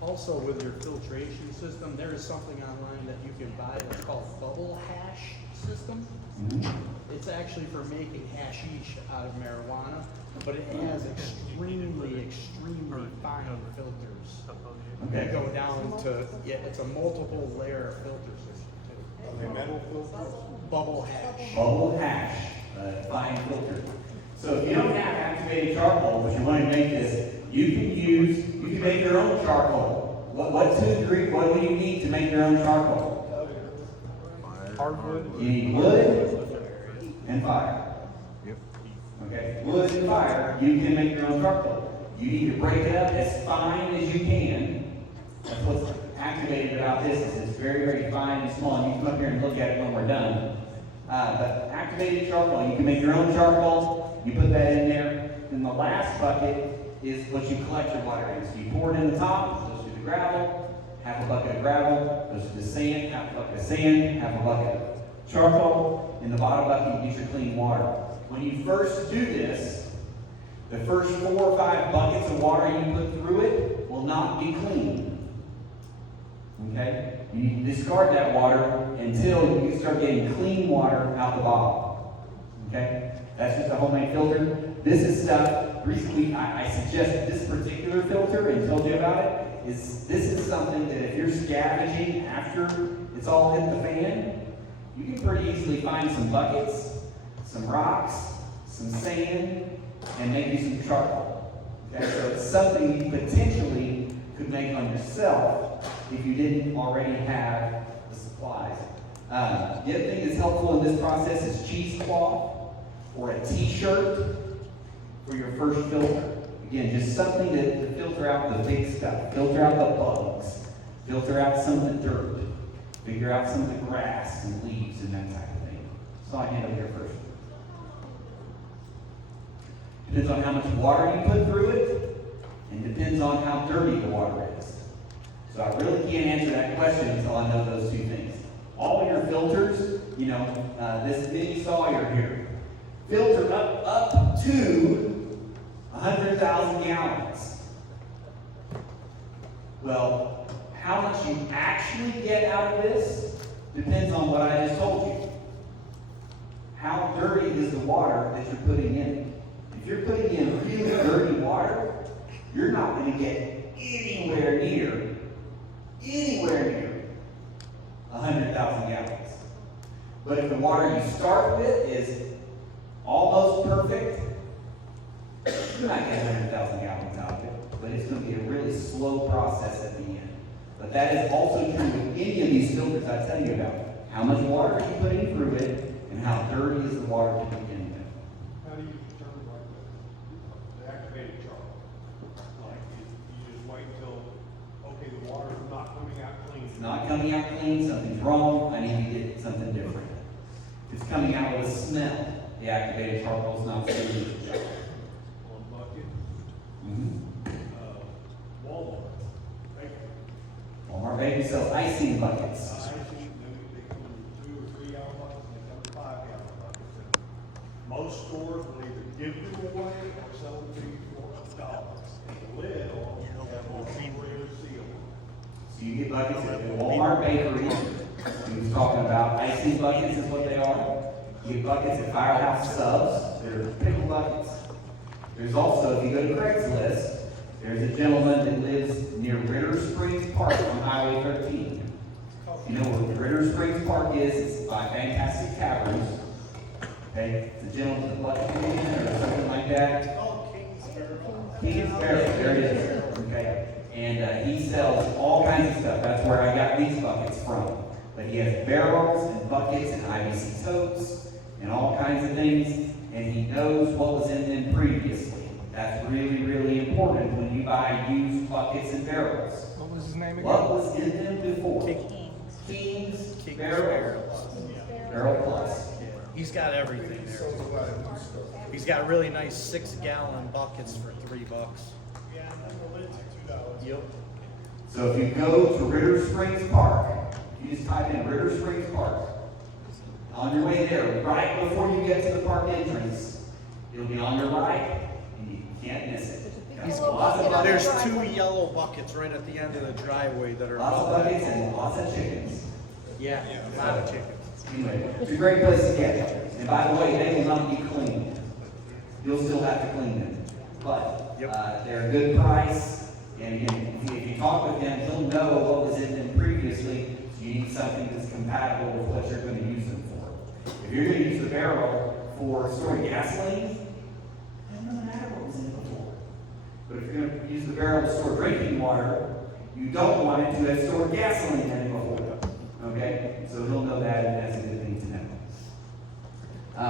Also, with your filtration system, there is something online that you can buy that's called bubble hash system. It's actually for making hashish out of marijuana, but it has extremely fine filters. okay. That go down to, yeah, it's a multiple layer filter system too. Are they metal filters? Bubble hash. Bubble hash, fine filter. So if you don't have activated charcoal, but you want to make this, you can make your own charcoal. What do you need to make your own charcoal? Hardwood. You need wood and fire. Yep. Okay, wood and fire, you can make your own charcoal. You need to break it up as fine as you can. That's what's activated about this, is it's very fine and small, and you can come up here and look at it when we're done. But activated charcoal, you can make your own charcoal, you put that in there. Then the last bucket is what you collect your water in. So you pour it in the top, goes to the gravel, half a bucket of gravel, goes to the sand, half a bucket of sand, half a bucket of charcoal. In the bottom bucket, you get your clean water. When you first do this, the first 4 or 5 buckets of water you put through it will not be clean. Okay? You need to discard that water until you start getting clean water out the bottom. Okay? That's just a homemade filter. This is stuff, recently I suggested this particular filter and told you about it. This is something that if you're scavenging after it's all hit the fan, you can pretty easily find some buckets, some rocks, some sand, and maybe some charcoal. Okay? So it's something you potentially could make on yourself if you didn't already have the supplies. The other thing that's helpful in this process is cheesecloth or a t-shirt for your first filter. Again, just something to filter out the big stuff, filter out the bugs, filter out some of the dirt, figure out some of the grass and leaves and that type of thing. So I hand over here first. Depends on how much water you put through it, and depends on how dirty the water is. So I really can't answer that question until I know those 2 things. All your filters, this mini sawyer here, filter up to 100,000 gallons. Well, how much you actually get out of this depends on what I just told you. How dirty is the water that you're putting in? If you're putting in really dirty water, you're not going to get anywhere near 100,000 gallons. But if the water you start with is almost perfect, you're not getting 100,000 gallons out of it, but it's going to be a really slow process at the end. But that is also true with any of these filters I tell you about. How much water are you putting through it, and how dirty is the water to begin with? How do you determine like the activated charcoal? Like you just wait until, okay, the water's not coming out clean. It's not coming out clean, something's wrong, I need to get something different. If it's coming out with a smell, the activated charcoal is not suitable. On bucket, Mhm. Walmart, right? Walmart baby sells icing buckets. I think they come in 2 or 3 gallon buckets, and they come in 5 gallon buckets. And most stores will either give them away or sell them to you for $1. And the lid on them have a clear seal. So you get buckets at the Walmart bakery. He was talking about icing buckets is what they are. You get buckets at Firehouse Subs. They're pickle buckets. There's also, if you go to Craigslist, there's a gentleman that lives near Ritter Springs Park on Highway 13. You know where Ritter Springs Park is? It's by Fantastic Caverns. Okay? It's a gentleman with a Black or something like that. Kingsbury, there it is. Okay? And he sells all kinds of stuff. That's where I got these buckets from. But he has barrels and buckets and IBC totes and all kinds of things. And he knows what was in them previously. That's really, really important when you buy used buckets and barrels. What was his name again? What was in them before? King's Barrel. Barrel Plus. He's got everything there. He's got really nice 6-gallon buckets for $3. Yeah, and then the lids are $2. Yep. So if you go to Ritter Springs Park, you just type in Ritter Springs Park. On your way there, right before you get to the park entrance, it'll be on your right, and you can't miss it. He's Lots of buckets, There's 2 yellow buckets right at the end of the driveway that are. lots of buckets and lots of chickens. Yeah, a lot of chickens. Anyway, it's a great place to get them. And by the way, they will not be cleaned. You'll still have to clean them. But they're a good price. And again, if you talk with him, he'll know what was in them previously. So you need something that's compatible with what you're going to use them for. If you're going to use the barrel for storing gasoline, it doesn't matter what was in it before. But if you're going to use the barrel to store drinking water, you don't want it to have stored gasoline in it before. Okay? So he'll know that, and that's a good thing to know.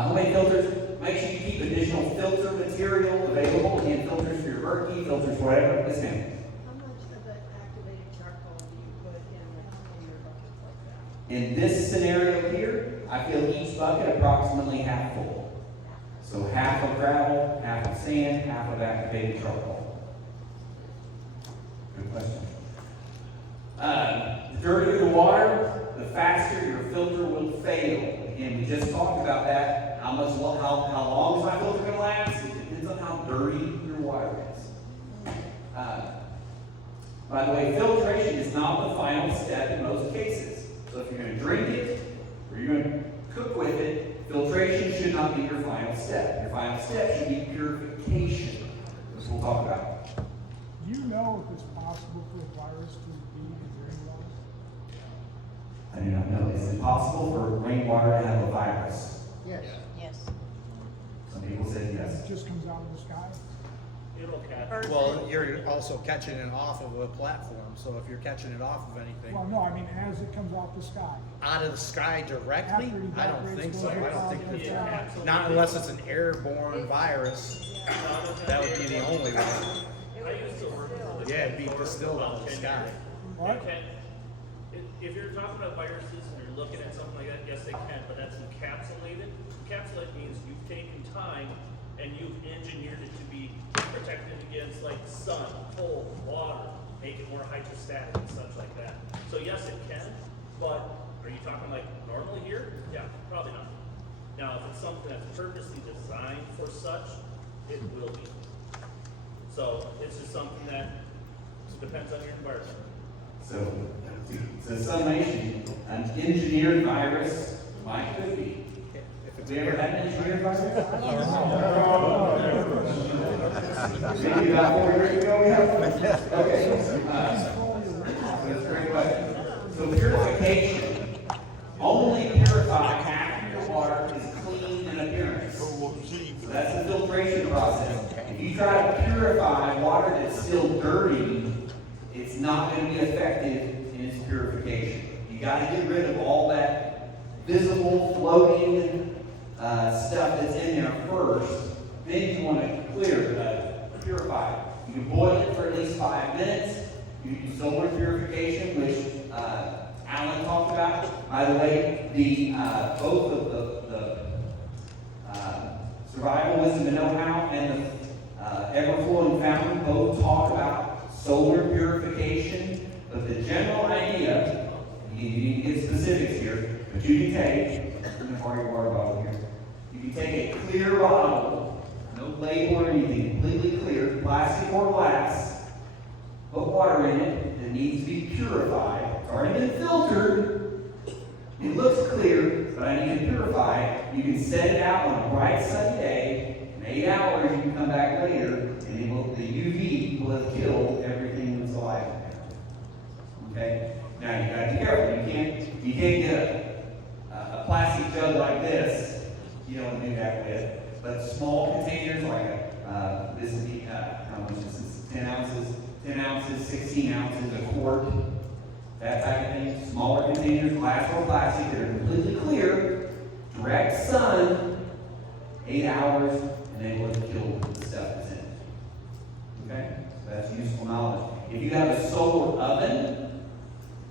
Homemade filters, make sure you keep additional filter material available. Again, filters for your Berkey, filters for whatever. Yes, ma'am. How much of the activated charcoal do you put in your buckets like that? In this scenario here, I fill each bucket approximately half full. So half of gravel, half of sand, half of activated charcoal. Good question. The dirtier the water, the faster your filter will fail. Again, we just talked about that. How long is my filter going to last? It depends on how dirty your water is. By the way, filtration is not the final step in most cases. So if you're going to drink it or you're going to cook with it, filtration should not be your final step. Your final step should be purification, which we'll talk about. Do you know if it's possible for a virus to be in rainwater? I do not know. Is it possible for rainwater to have a virus? Yes. Yes. Some people say yes. It just comes out of the sky? It'll catch. Well, you're also catching it off of a platform, so if you're catching it off of anything, Well, no, I mean, as it comes off the sky. out of the sky directly, After it I don't evaporates, think so. I don't think goes that's, out. not unless it's an airborne virus. That would be the only one. Yeah, it'd be distilled out of the sky. What? If you're talking about viruses and you're looking at something like that, yes, they can, but that's encapsulated. Encapsulated means you've taken time and you've engineered it to be protected against like sun, cold, water, make it more hydrostatic and such like that. So yes, it can, but are you talking like normally here? Yeah, probably not. Now, if it's something that's purposely designed for such, it will be. So it's just something that depends on your environment. So summation, an engineered virus might could be. Have we ever had an engineered virus? Maybe about 4 years ago we had one. Okay, that's a great question. So purification, only purify after your water is clean in appearance. So that's the filtration process. If you try to purify water that's still dirty, it's not going to be effective in its purification. You got to get rid of all that visible, floating stuff that's in there first. Then you want to purify. You can boil it for at least 5 minutes. You can do solar purification, which Alan talked about. By the way, both of the Survival, Wisdom, and Know-How and the Ever-Flowing Fountain both talk about solar purification. But the general idea, you need to get specifics here, but you can take, I'm going to borrow your water bottle here. You can take a clear bottle, no label or anything, completely clear, plastic or glass, put water in it that needs to be purified. It's already been filtered. It looks clear, but I need to purify it. You can set it out on a bright sunny day. In 8 hours, you can come back later, and the UV will have killed everything that's alive in there. Okay? Now you got to be careful. You can't get a plastic jug like this. You don't want to do that with. But small containers like this is how much is this? 10 ounces, 16 ounces, a quart. That type of thing. Smaller containers, glass or plastic, that are completely clear, direct sun, 8 hours, and they will kill the stuff that's in it. Okay? So that's useful knowledge. If you have a solar oven,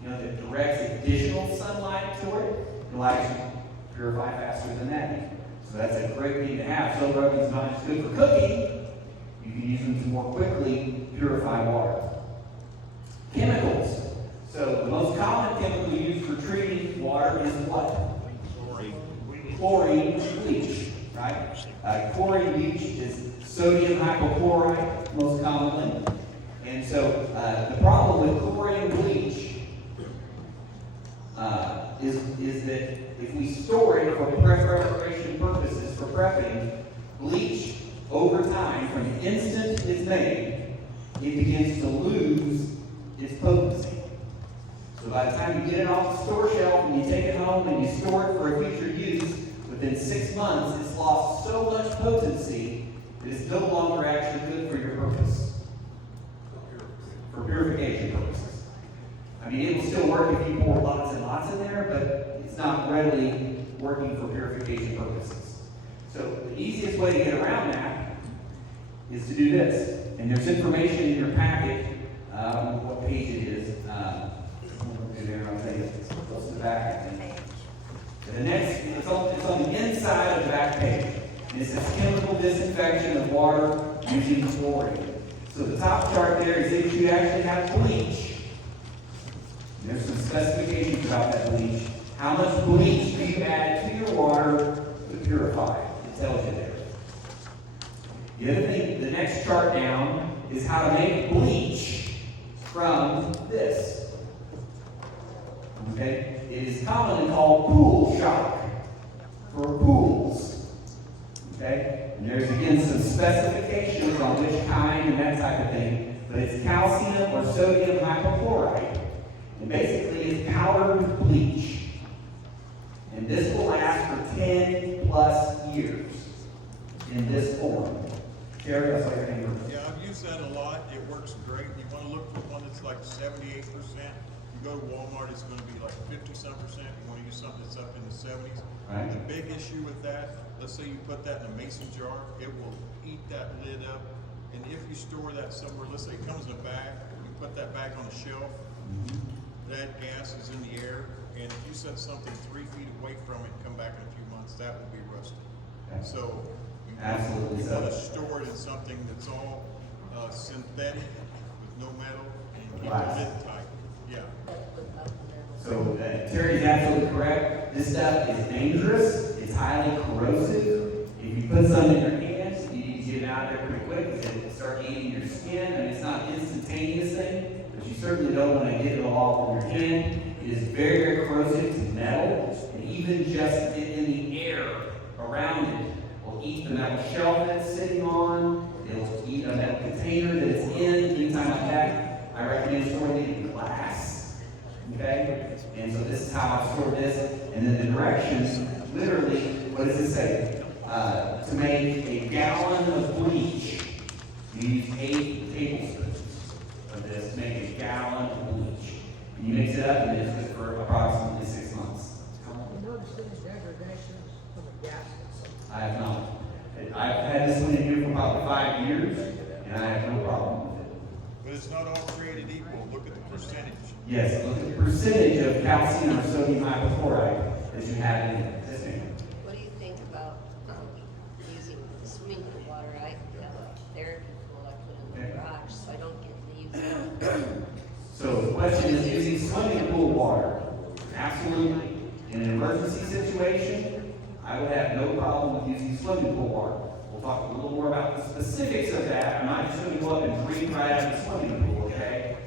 that directs additional sunlight to it, it'll actually purify faster than that. So that's a great thing to have. Solar ovens not just good for cooking, you can use them to more quickly purify water. Chemicals. So the most common chemical used for treating water is what? Chlorine bleach, right? Chlorine bleach is sodium hypochlorite most commonly. And so the problem with chlorine bleach is that if we store it for preparation purposes, for prepping, bleach over time, from the instant it's made, it begins to lose its potency. So by the time you get it off the store shelf and you take it home and you store it for a future use, within 6 months it's lost so much potency that it's no longer actually good for your purpose. For purification purposes. I mean, it will still work if you pour lots and lots in there, but it's not readily working for purification purposes. So the easiest way to get around that is to do this. And there's information in your packet, I don't know what page it is. I'll tell you, it's close to the back, I think. The next, it's on the inside of the back page. And it says chemical disinfection of water using chlorine. So the top chart there is if you actually have bleach. There's some specifications about that bleach. How much bleach do you add to your water to purify it? It tells you there. The other thing, the next chart down is how to make bleach from this. Okay? It is commonly called pool shock for pools. Okay? And there's again some specifications on which kind and that type of thing. But it's calcium or sodium hypochlorite. And basically it's powdered bleach. And this will last for 10 plus years in this form. Terry, that's like your hand. Yeah, I've used that a lot. It works great. You want to look for one that's like 78%. You go to Walmart, it's going to be like 50-some%. You want to use something that's up in the 70s. Right. The big issue with that, let's say you put that in a mason jar, it will eat that lid up. And if you store that somewhere, let's say it comes in a bag, you put that bag on the shelf, that gas is in the air, and if you set something 3 feet away from it and come back in a few months, that will be rusted. Okay. So you Absolutely want to so. store it in something that's all synthetic with no metal and keep Glass. the lid tight. Yeah. So Terry's absolutely correct. This stuff is dangerous. It's highly corrosive. If you put some in your hands, you need to get it out of there pretty quick because it'll start eating your skin. I mean, it's not an instantaneous thing, but you certainly don't want to get it all on your hand. It is very, very corrosive to metal, and even just in the air around it will eat the metal shelf that's sitting on. it'll eat a metal container that it's in, anytime like that, I recommend storing it in glass. Okay? And so this is how I store this. And then the directions, literally, what does it say? To make a gallon of bleach, you use 8 tablespoons of this to make a gallon of bleach. And you mix it up and it's good for approximately 6 months. Have you noticed any degradations from the gas system? I have not. I've had this one in here for about 5 years, and I have no problem with it. But it's not all created equal. Look at the percentage. Yes, look at the percentage of calcium or sodium hypochlorite that you have in it. This thing. What do you think about using swimming pool water? I have a therapy pool I put in the garage, so I don't get to use it. So the question is using swimming pool water. Absolutely. In an emergency situation, I would have no problem with using swimming pool water. We'll talk a little more about the specifics of that. I'm not just going to go up and drink right out of the swimming pool, okay?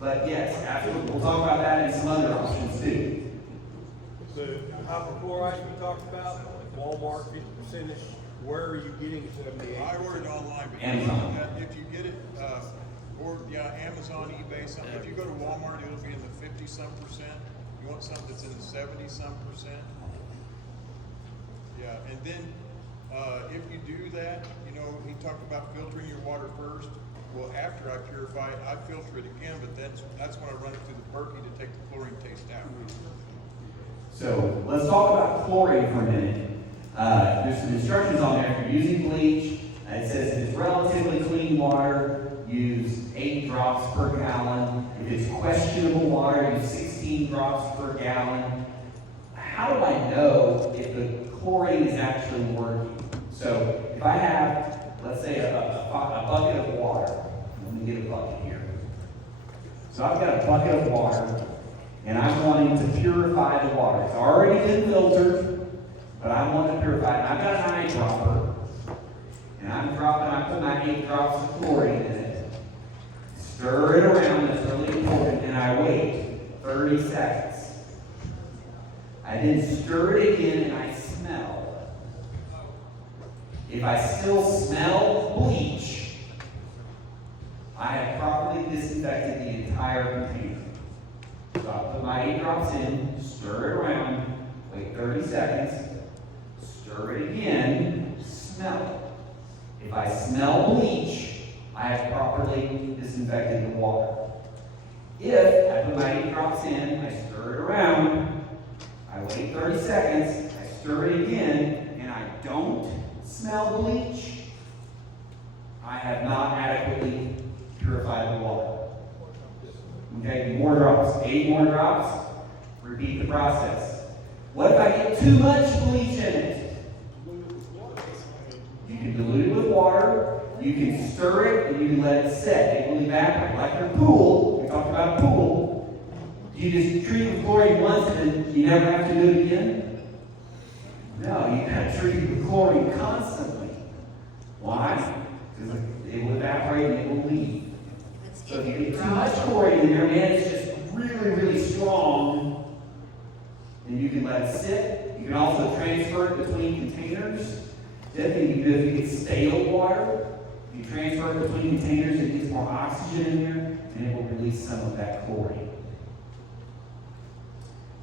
But yes, absolutely. We'll talk about that and some other options too. The hypochlorite we talked about, Walmart, 50%, where are you getting it from? I ordered online, but Amazon. if you get it, or Amazon, eBay, something. If you go to Walmart, it'll be in the 50-some%. You want something that's in the 70-some%. Yeah, and then if you do that, you know, he talked about filtering your water first. Well, after I purify it, I filter it again, but that's when I run it through the Berkey to take the chlorine taste out. So let's talk about chlorine for a minute. There's some instructions on there. If you're using bleach, it says it's relatively clean water, use 8 drops per gallon. If it's questionable water, use 16 drops per gallon. How do I know if the chlorine is actually working? So if I have, let's say, a bucket of water. Let me get a bucket here. So I've got a bucket of water, and I'm wanting to purify the water. It's already been filtered, but I want to purify it. I've got an eyedropper, and I put my 8 drops of chlorine in it. Stir it around, that's really important, and I wait 30 seconds. I then stir it again, and I smell. If I still smell bleach, I have properly disinfected the entire container. So I'll put my 8 drops in, stir it around, wait 30 seconds, stir it again, smell it. If I smell bleach, I have properly disinfected the water. If I put my 8 drops in, I stir it around, I wait 30 seconds, I stir it again, and I don't smell bleach, I have not adequately purified the water. Okay, more drops, 8 more drops, repeat the process. What if I get too much bleach in it? You can dilute it with water, you can stir it, and you can let it set. It will evaporate. Like your pool, we talked about a pool. You just treat it with chlorine once and then you never have to do it again? No, you gotta treat it with chlorine constantly. Why? Because it will evaporate and it will leave. So if you get too much chlorine in there, man, it's just really, really strong, then you can let it sit. You can also transfer it between containers. The other thing you can do if you get stale water, you transfer it between containers, it gets more oxygen in there, and it will release some of that chlorine.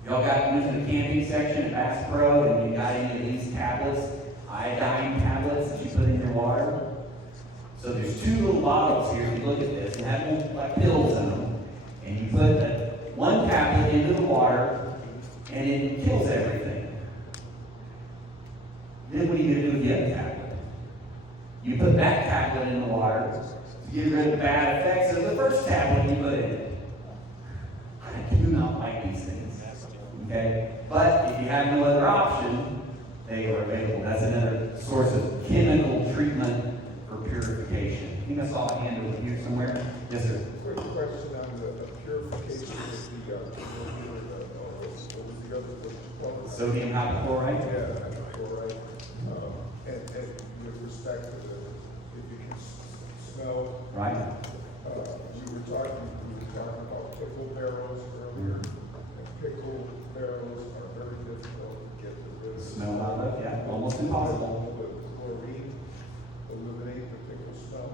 Y'all got into the camping section at Bass Pro, and you got any of these tablets, iodine tablets that you put in your water? So there's 2 little bottles here, if you look at this, and have them like pills in them. And you put 1 tablet into the water, and it kills everything. Then what are you going to do with the other tablet? You put that tablet in the water to get rid of the bad effects of the first tablet you put in it. I do not like these things. Okay? But if you have no other option, they are available. That's another source of chemical treatment for purification. I think I saw a hand over here somewhere. Yes, sir. Quick question on the purification of what was the other? Sodium hypochlorite? Yeah, hypochlorite. And with respect to if you can smell. Right. We were talking about pickle barrels earlier. And pickle barrels are very difficult to get rid of. Smell out of, yeah, almost impossible. The chlorine eliminate the pickle smell.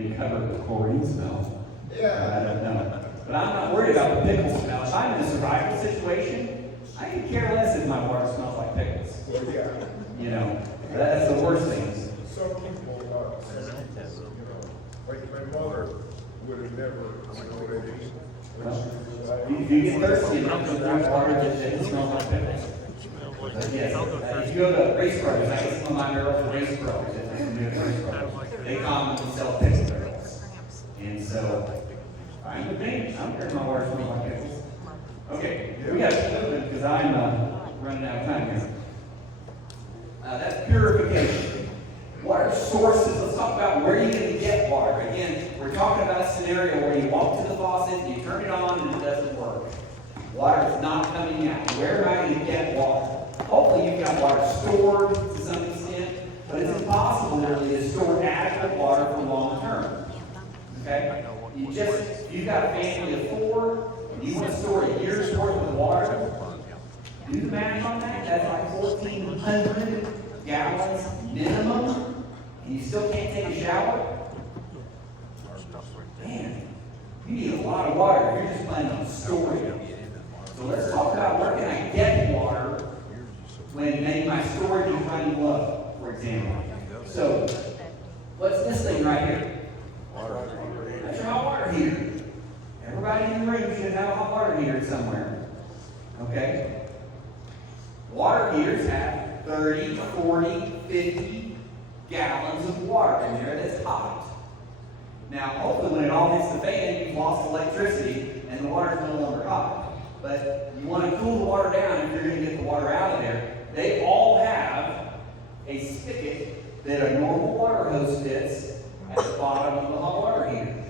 may cover it with chlorine smell. Yeah. I don't know. But I'm not worried about the pickle smell. If I'm in a survival situation, I can care less if my water smells like pickles. Well, yeah. You know, that's the worst thing. Some people, like my mother would have never, If you get thirsty enough to drink water that smells like pickles. Yes, if you go to Race Brothers, I can smell my barrel for Race Brothers. They commonly sell pickle barrels. And so, fine with me. I don't care if my water smells like pickles. Okay, we got to keep moving because I'm running out of time here. That's purification. Water sources. Let's talk about where you're going to get water. Again, we're talking about a scenario where you walk to the faucet, you turn it on, and it doesn't work. Water is not coming out. Where am I going to get water? Hopefully you've got water stored to some extent, but it's impossible really to store adequate water for long term. Okay? You've got a family of 4, and you want to store a year's worth of water. Do the math on that. That's like 1,400 gallons minimum, and you still can't take a shower? Man, you need a lot of water if you're just planning on storing it. So let's talk about where can I get water when maybe my storage is running low, for example. So, what's this thing right here? That's your hot water heater. Everybody in the room should have a hot water heater somewhere. Okay? Water heaters have 30, 40, 50 gallons of water in there that's hot. Now, hopefully when it all hits the fan, you've lost electricity and the water is no longer hot. But you want to cool the water down if you're going to get the water out of there. They all have a spigot that a normal water hose fits at the bottom of the hot water heater.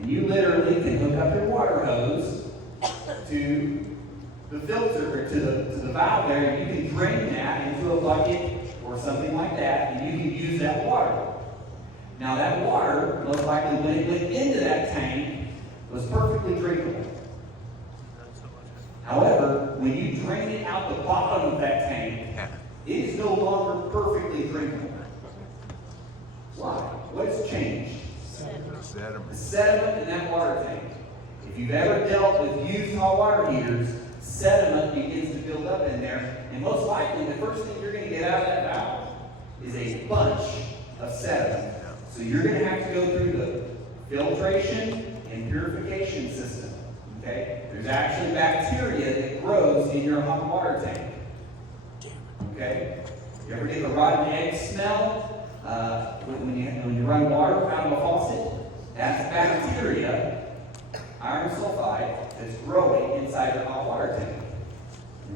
And you literally can hook up your water hose to the filter, or to the valve there, and you can drain that into a bucket or something like that, and you can use that water. Now that water, most likely when it went into that tank, was perfectly drinkable. However, when you drain it out the bottom of that tank, it is no longer perfectly drinkable. Why? What has changed? The sediment in that water tank. If you've ever dealt with used hot water heaters, sediment begins to build up in there, and most likely the first thing you're going to get out of that valve is a bunch of sediment. So you're going to have to go through the filtration and purification system. Okay? There's actually bacteria that grows in your hot water tank. Okay? You ever get the rotten egg smell when you run water out of a faucet? That's bacteria, iron sulfide, that's growing inside your hot water tank.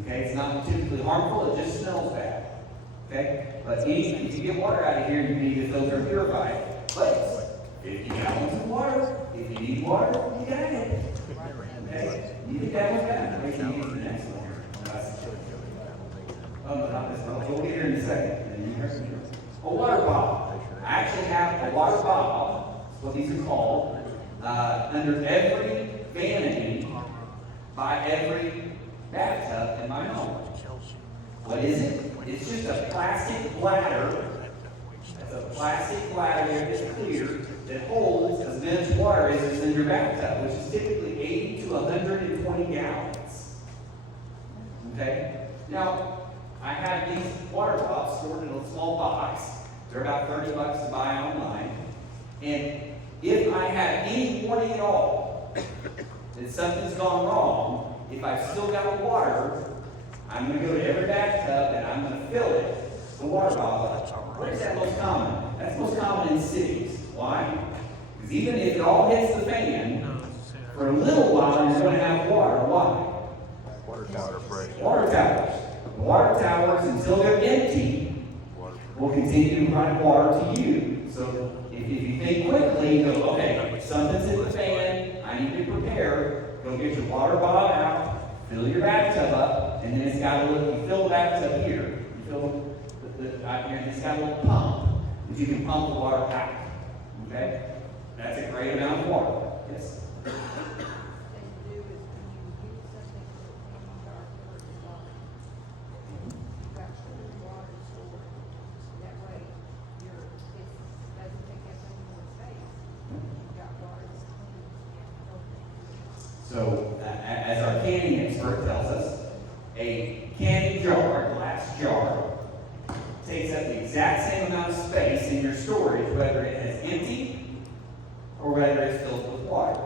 Okay? It's not typically harmful, it just smells bad. Okay? But if you get water out of here, you need to filter and purify it. But 50 gallons of water. If you need water, you got it. Okay? You get that one back. Wait till you get to the next one. Oh, no, not this one. We'll get here in a second. A water bottle. I actually have a water bottle, that's what these are called, under every vanity by every bathtub in my home. What is it? It's just a plastic bladder. It's a plastic bladder that's clear that holds as much water as is in your bathtub, which is typically 80 to 120 gallons. Okay? Now, I have these water bottles stored in a small box. They're about $30 to buy online. And if I have any warning at all that something's gone wrong, if I've still got water, I'm going to go to every bathtub and I'm going to fill it, the water bottle. Where is that most common? That's most common in cities. Why? Because even if it all hits the fan, for a little while you're going to have water. Why? Water tower break. Water towers. The water towers, until they're empty, will continue to provide water to you. So if you think quickly, you go, okay, something's in the fan, I need to prepare, go get your water bottle out, fill your bathtub up, and then it's got a little, you fill the bathtub here, you fill out here, and it's got a little pump that you can pump the water out. Okay? That's a great amount of water. Yes? So, as our canning expert tells us, a canning jar, a glass jar, takes up the exact same amount of space in your storage, whether it is empty or whether it's filled with water.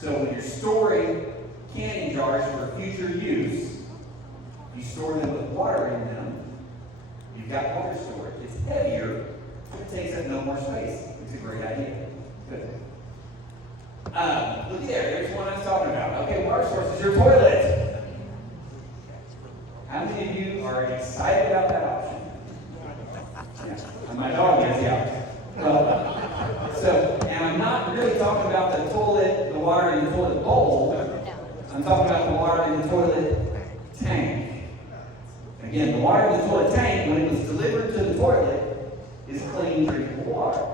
So when you're storing canning jars for future use, you store them with water in them, you've got water storage. It's heavier, but it takes up no more space. It's a great idea. Good. Look at there's one I was talking about. Okay, water source is your toilet. How many of you are excited about that option? Yeah. My dog is, yeah. Well, so, and I'm not really talking about the toilet, the water in the toilet bowl. I'm talking about the water in the toilet tank. Again, the water in the toilet tank, when it was delivered to the toilet, is clean, drinkable water.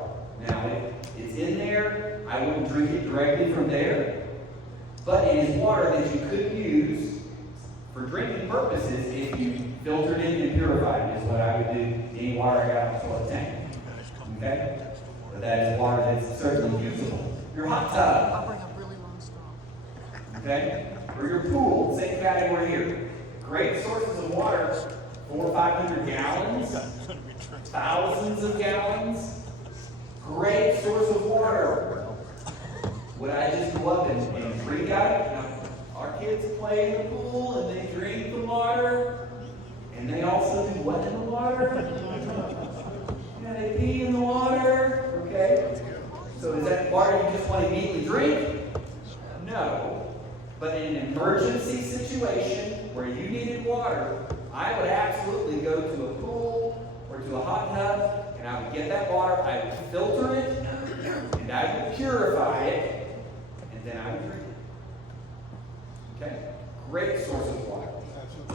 Now, it's in there. I wouldn't drink it directly from there. But it is water that you could use for drinking purposes if you filtered it and purified it, is what I would do any water I got in the toilet tank. Okay? But that is water that's certainly usable. Your hot tub. I'll bring a really long straw. Okay? Or your pool, same category here. Great sources of water, 400 or 500 gallons, thousands of gallons. Great source of water. Would I just go up and drink out of it? Now, our kids play in the pool and they drink the water, and they also do what in the water? Yeah, they pee in the water. Okay? So is that water you just want to immediately drink? No. But in an emergency situation where you needed water, I would absolutely go to a pool or to a hot tub, and I would get that water, I would filter it, and I would purify it, and then I would drink it. Okay? Great source of water. That's for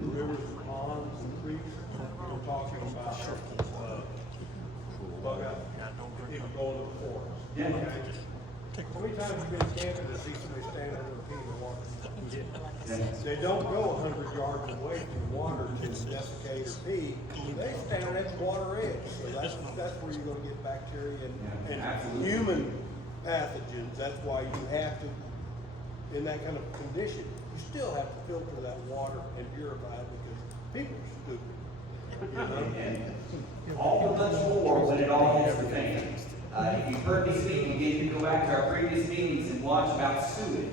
the rivers, ponds, and creeks, we're talking about, bug out, people going to the forest. Yeah. How many times have you been camping to see somebody standing over a pee in the water? Yeah. They don't go 100 yards away from the water to defecate or pee. They stand at the water edge. So that's where you're going to get bacteria and absolutely. human pathogens. That's why you have to, in that kind of condition, you still have to filter that water and purify it because people are stupid. You know? And all the much more when it all hits the fan. If you've heard me speak, again, you can go back to our previous meetings and watch about sewage.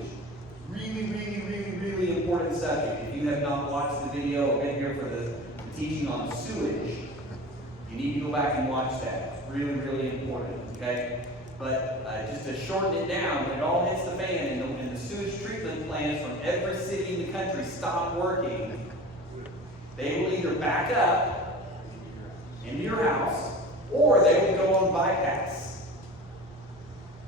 Really, really, really, really important subject. If you have not watched the video or been here for the teaching on sewage, you need to go back and watch that. It's really, really important, okay? But just to shorten it down, when it all hits the fan and the sewage treatment plants from every city in the country stop working, they will either back up into your house or they will go on bypass.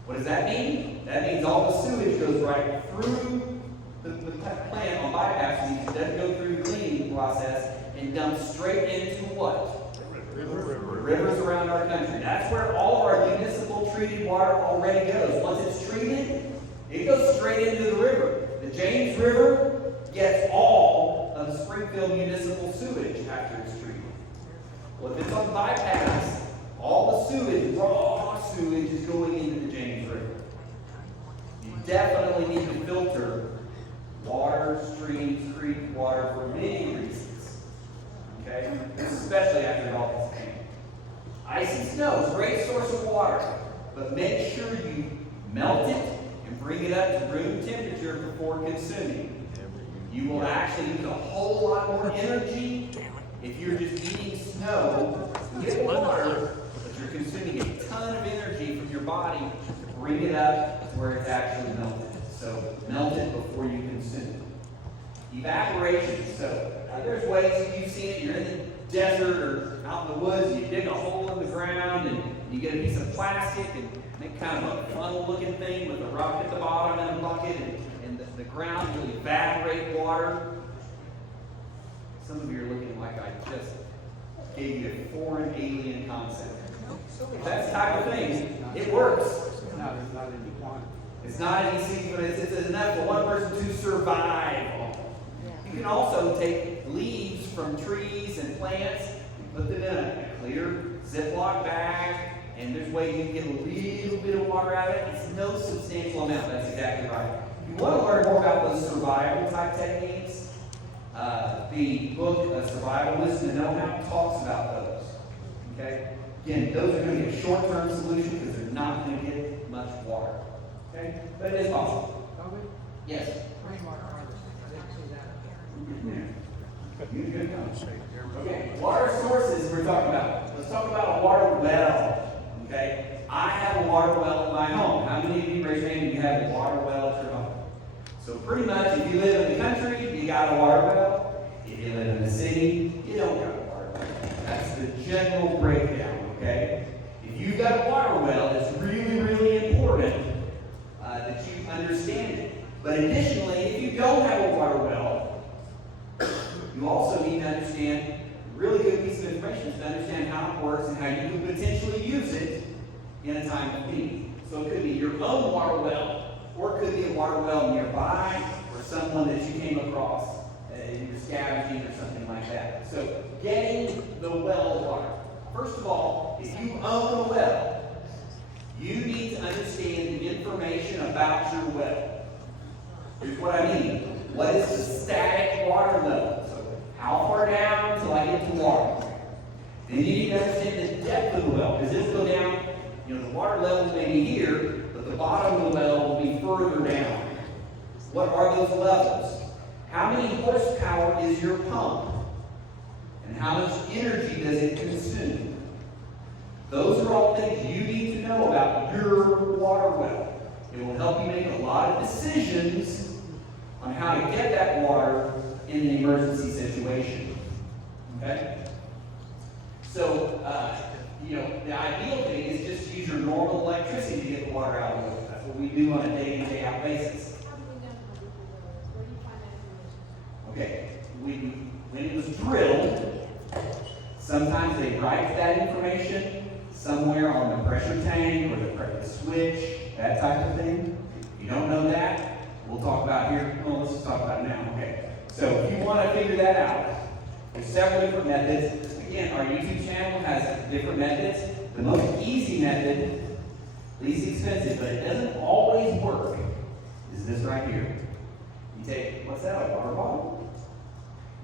What does that mean? That means all the sewage goes right through the plant on bypass, means it doesn't go through the cleaning process and dumps straight into what? Rivers around our country. That's where all of our municipal treated water already goes. Once it's treated, it goes straight into the river. The James River gets all of the Springfield municipal sewage after it's treated. Well, if it's on bypass, all the sewage, raw sewage, is going into the James River. You definitely need to filter water, streams, creek water for many reasons. Okay? Especially after it all gets clean. Ice and snow is a great source of water, but make sure you melt it and bring it up to room temperature before consuming. You will actually use a whole lot more energy if you're just eating snow to get water, but you're consuming a ton of energy from your body to bring it up to where it's actually melted. So melt it before you consume it. Evaporation. So there's ways you've seen it. You're in the desert or out in the woods, and you dig a hole in the ground, and you get a piece of plastic and make kind of a funnel-looking thing with a rock at the bottom and a bucket, and the ground will evaporate water. Some of you are looking like I just gave you a foreign alien concept. That's the type of thing. It works. Not any quantity. It's not easy, but it's enough for one person to survive on. You can also take leaves from trees and plants and put them in a clear Ziploc bag and there's ways you can get a little bit of water out of it. It's no substantial amount, that's exactly right. If you want to learn more about those survival type techniques, the book Survivalist and Know-How talks about those. Okay? Again, those are going to be a short-term solution because they're not going to get much water. Okay? But it is possible. Toby, Yes. rainwater harvesting, I didn't see that. You good now. Okay, water sources we're talking about. Let's talk about a water well. Okay? I have a water well at my home. How many of you, raise your hand, you have a water well at your home? So pretty much, if you live in the country, you got a water well. If you live in the city, you don't got a water well. That's the general breakdown, okay? If you've got a water well, it's really, really important that you understand it. But additionally, if you don't have a water well, you also need to understand, a really good piece of information is to understand how it works and how you can potentially use it in a time of need. So it could be your own water well, or it could be a water well nearby, or someone that you came across in your scavenging or something like that. So getting the well water. First of all, if you own a well, you need to understand the information about your well. Here's what I mean. What is the static water level? So how far down till I get to water? Then you need to understand the depth of the well. Does this go down? You know, the water level may be here, but the bottom of the well will be further down. What are those levels? How many horsepower is your pump? And how much energy does it consume? Those are all things you need to know about your water well. It will help you make a lot of decisions on how to get that water in an emergency situation. Okay? So, you know, the ideal thing is just to use your normal electricity to get the water out of the well. That's what we do on a day-in, day-out basis. How do we know where do you find that information? Okay, when it was drilled, sometimes they write that information somewhere on the pressure tank or the switch, that type of thing. If you don't know that, we'll talk about here. Well, let's just talk about it now. Okay, so if you want to figure that out, there's several different methods. Again, our YouTube channel has different methods. The most easy method, least expensive, but it doesn't always work, is this right here. You take, what's that, a water bottle?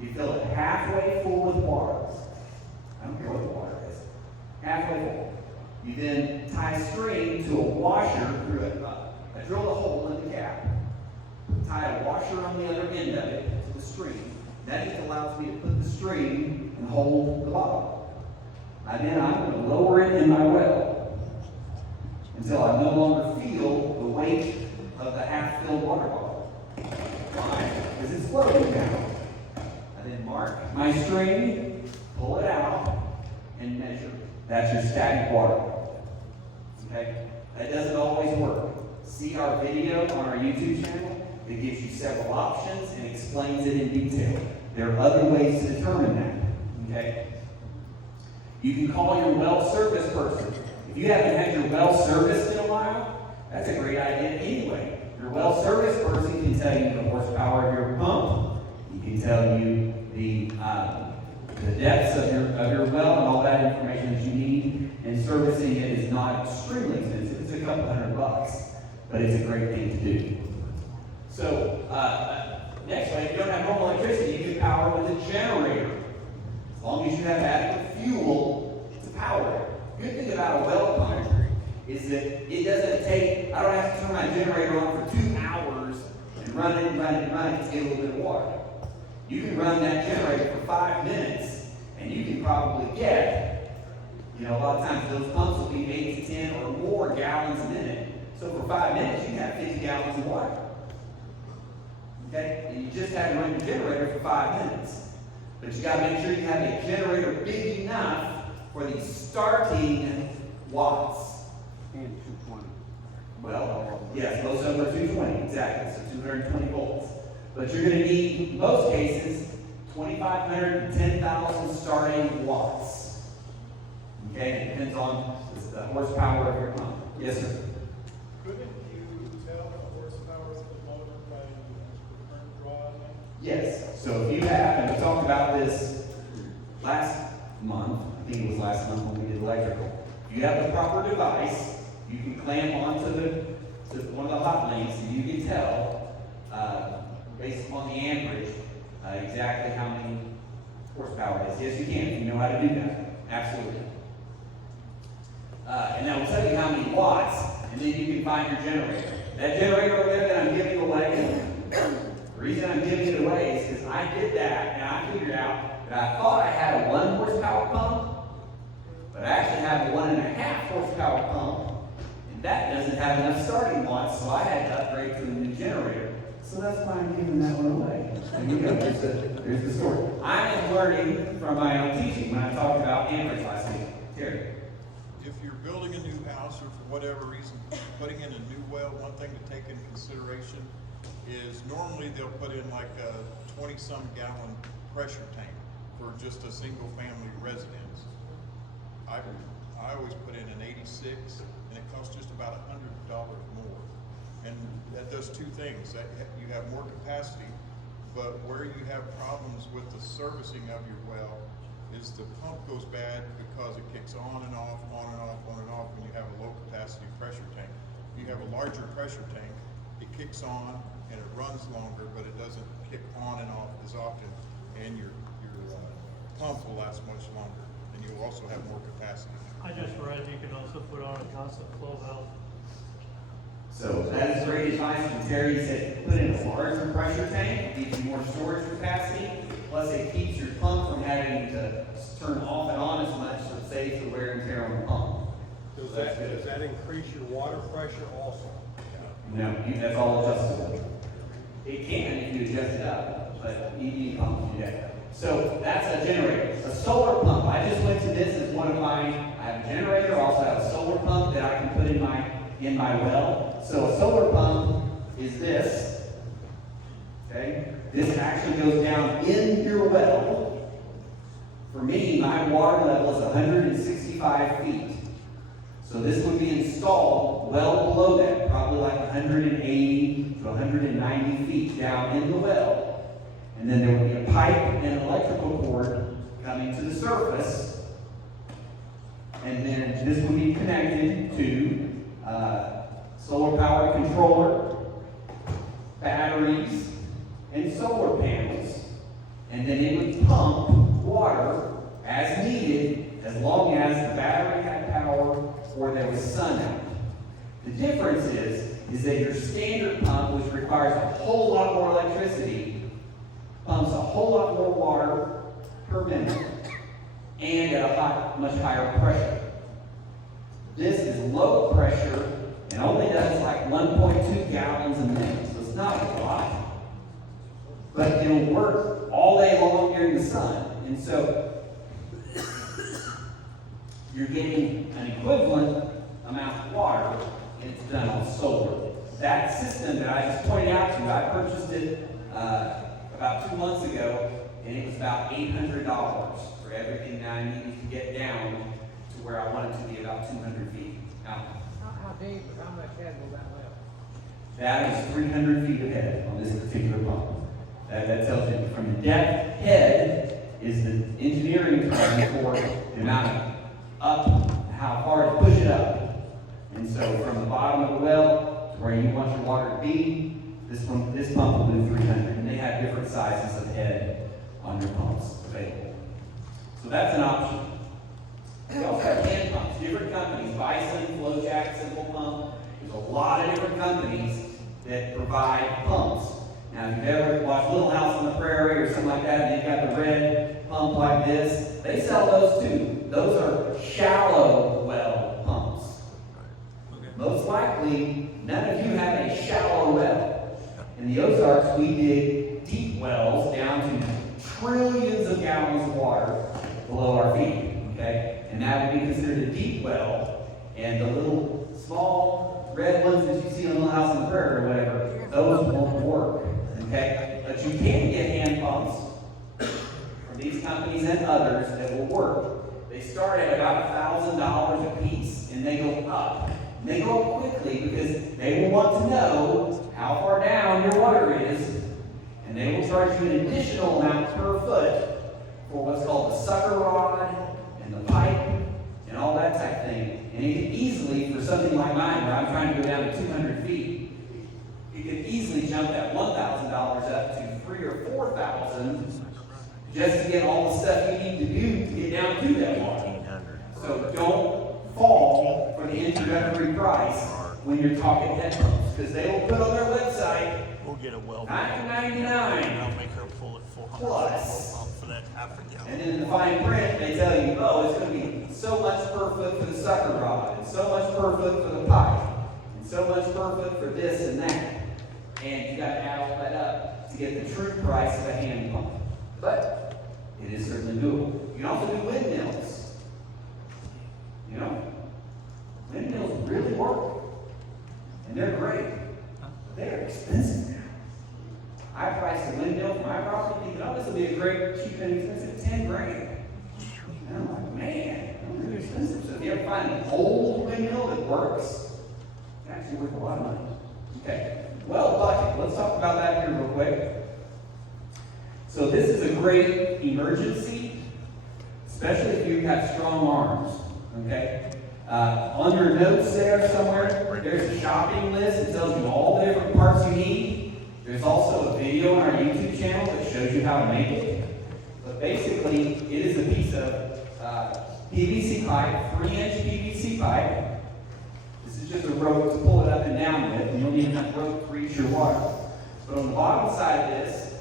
You fill it halfway full with water. I don't care what the water is. Halfway full. You then tie a string to a washer through it. I drilled a hole in the cap. Tie a washer on the other end of it to the string. That just allows me to put the string and hold the bottle. And then I'm going to lower it in my well until I no longer feel the weight of the half-filled water bottle. Why? Because it's floating now. I then mark my string, pull it out, and measure. That's your static water bottle. Okay? That doesn't always work. See our video on our YouTube channel. It gives you several options and explains it in detail. There are other ways to determine that. Okay? You can call your well service person. If you haven't had your well serviced in a while, that's a great idea anyway. Your well service person can tell you the horsepower of your pump. He can tell you the depths of your well and all that information that you need. And servicing it is not extremely expensive. It's a couple $100, but it's a great thing to do. So, next way, if you don't have normal electricity, you can power with a generator. As long as you have adequate fuel to power it. Good thing about a well pump is that it doesn't take, I don't have to turn my generator on for 2 hours and run it and run it and run it to get a little bit of water. You can run that generator for 5 minutes and you can probably get, you know, a lot of times those pumps will be 8 to 10 or more gallons a minute. So for 5 minutes, you have 50 gallons of water. Okay? And you just have to run your generator for 5 minutes. But you got to make sure you have a generator big enough for the starting watts. And 220. Well, yes, most of them are 220, exactly, so 220 volts. But you're going to need, in most cases, 2,500 to 10,000 starting watts. Okay? It depends on the horsepower of your pump. Yes, sir? Couldn't you tell the horsepower of the motor by the current draw on it? Yes. So if you have, and we talked about this last month, I think it was last month when we did electrical. If you have the proper device, you can clamp onto to one of the hot links, and you can tell, based upon the amperage, exactly how many horsepower it is. Yes, you can, if you know how to do that. Absolutely. And that will tell you how many watts, and then you can find your generator. That generator over there that I'm giving away, the reason I'm giving it away is because I did that, and I figured out that I thought I had a 1 horsepower pump, but I actually have a 1.5 horsepower pump, and that doesn't have enough starting watts, so I had to upgrade to a new generator. So that's why I'm giving that one away. There you go. There's the story. I am learning from my own teaching when I talked about amperage last week. Terry. If you're building a new house or for whatever reason, putting in a new well, one thing to take into consideration is normally they'll put in like a 20-some gallon pressure tank for just a single family residence. I always put in an 86, and it costs just about $100 more. And that does two things. That you have more capacity, but where you have problems with the servicing of your well is the pump goes bad because it kicks on and off, on and off, on and off when you have a low capacity pressure tank. If you have a larger pressure tank, it kicks on and it runs longer, but it doesn't kick on and off as often, and your pump will last much longer, and you'll also have more capacity. I just read you can also put on a constant flow valve. So that is great advice from Terry. He said put in a larger pressure tank, gives you more storage capacity, plus it keeps your pump from having to turn off and on as much, so it saves the wear and tear on the pump. Does that increase your water pressure also? No, that's all adjustable. It can if you adjust it up, but you need a pump to do that. So that's a generator. A solar pump. I just went to this as one of my, I have a generator, I also have a solar pump that I can put in my well. So a solar pump is this. Okay? This actually goes down in your well. For me, my water level is 165 feet. So this would be installed well below that, probably like 180 to 190 feet down in the well. And then there would be a pipe and an electrical cord coming to the surface. And then this would be connected to solar power controller, batteries, and solar panels. And then it would pump water as needed as long as the battery had power or there was sun out. The difference is that your standard pump, which requires a whole lot more electricity, pumps a whole lot more water per minute and at a much higher pressure. This is low pressure and only does like 1.2 gallons a minute, so it's not a lot. But it'll work all day long during the sun. And so you're getting an equivalent amount of water, and it's done on solar. That system that I just pointed out to you, I purchased it about 2 months ago, and it was about $800 for everything that I needed to get down to where I wanted to be about 200 feet. Now, How deep, how much head will that lift? that is 300 feet ahead on this particular pump. That tells you from the depth. Head is the engineering term for the amount of up, how far to push it up. And so from the bottom of the well to where you want your water to be, this pump will do 300. And they have different sizes of head on your pumps available. So that's an option. We also have hand pumps, different companies, Bison, FlowJack, Simple Pump. There's a lot of different companies that provide pumps. Now, if you've ever watched Little House on the Prairie or something like that, and they've got the red pump like this, they sell those too. Those are shallow well pumps. Most likely, none of you have a shallow well. In the Ozarks, we dig deep wells down to trillions of gallons of water below our feet. Okay? And that would be considered a deep well. And the little small red ones that you see on Little House on the Prairie or whatever, those won't work. Okay? But you can get hand pumps from these companies and others that will work. They start at about $1,000 a piece, and they go up. And they go up quickly because they will want to know how far down your water is, and they will charge you an additional amount per foot for what's called the sucker rod and the pipe and all that type of thing. And it can easily, for something like mine, where I'm trying to go down to 200 feet, you can easily jump that $1,000 up to $3,000 or $4,000 just to get all the stuff you need to do to get down to that water. So don't fall for the introductory price when you're talking head pumps, because they will put on their website We'll get a well. $9.99 I'll make her pull it 400 plus. for that half a gallon. And then in the fine print, they tell you, oh, it's going to be so much per foot for the sucker rod, and so much per foot for the pipe, and so much per foot for this and that. And you got to add all that up to get the true price of a hand pump. But it is certainly doable. You can also do windmills. You know, windmills really work, and they're great. But they're expensive now. I priced a windmill for my property, thinking, oh, this will be a great, cheap and inexpensive, 10 grand. And I'm like, man, that's really expensive. So if you ever find an old windmill that works, it's actually worth a lot of money. Okay, well, bucket. Let's talk about that here real quick. So this is a great emergency, especially if you have strong arms. Okay, on your notes there somewhere, there's a shopping list that tells you all the different parts you need. There's also a video on our YouTube channel that shows you how to make it. But basically, it is a piece of PVC pipe, 3-inch PVC pipe. This is just a rope to pull it up and down with, and you'll need enough rope to reach your water. But on the bottom side of this,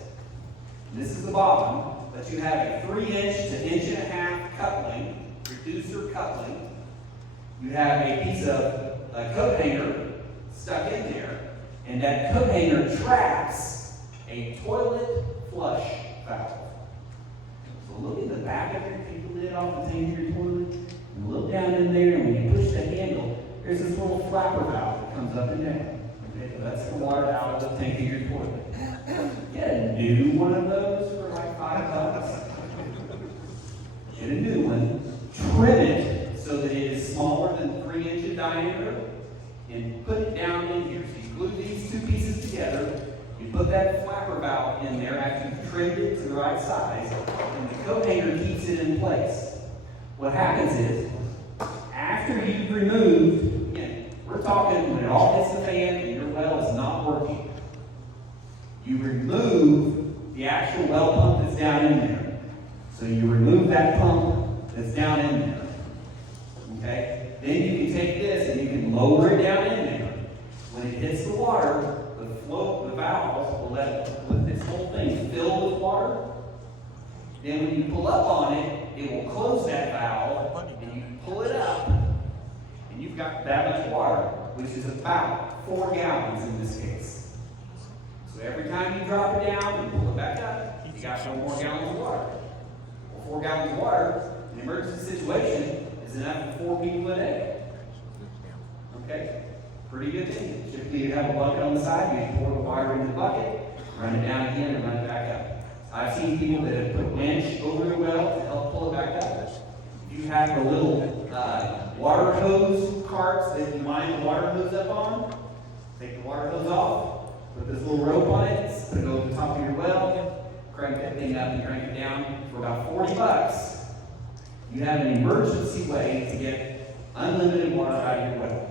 and this is the bottom, but you have a 3-inch to 1.5-inch coupling, reducer coupling. You have a piece of a coat hanger stuck in there, and that coat hanger traps a toilet flush valve. So look in the back of your, take the lid off the tank of your toilet, and look down in there, and when you push the handle, there's this little flapper valve that comes up and down. Okay, so that's the water out of the tank of your toilet. Get a new one of those for like $5. Get a new one, trim it so that it is smaller than 3 inches in diameter, and put it down in here. So you glue these two pieces together, you put that flapper valve in there after you've trimmed it to the right size, and the coat hanger keeps it in place. What happens is, after you've removed, again, we're talking when it all hits the fan and your well is not working, you remove the actual well pump that's down in there. So you remove that pump that's down in there. Okay? Then you can take this and you can lower it down in there. When it hits the water, the valve will let this whole thing fill with water. Then when you pull up on it, it will close that valve, and you pull it up, and you've got that much water, which is about 4 gallons in this case. So every time you drop it down and pull it back up, you got 4 more gallons of water. Well, 4 gallons of water, in an emergency situation, is enough for 4 people a day. Okay? Pretty good thing. Typically you have a bucket on the side, you just pour the water in the bucket, run it down again, and run it back up. I've seen people that have put a winch over the well to help pull it back up. If you have the little water hose carts that you line the water hose up on, take the water hose off, put this little rope on it, put it over the top of your well, crank that thing up and crank it down for about $40. You have an emergency way to get unlimited water out of your well.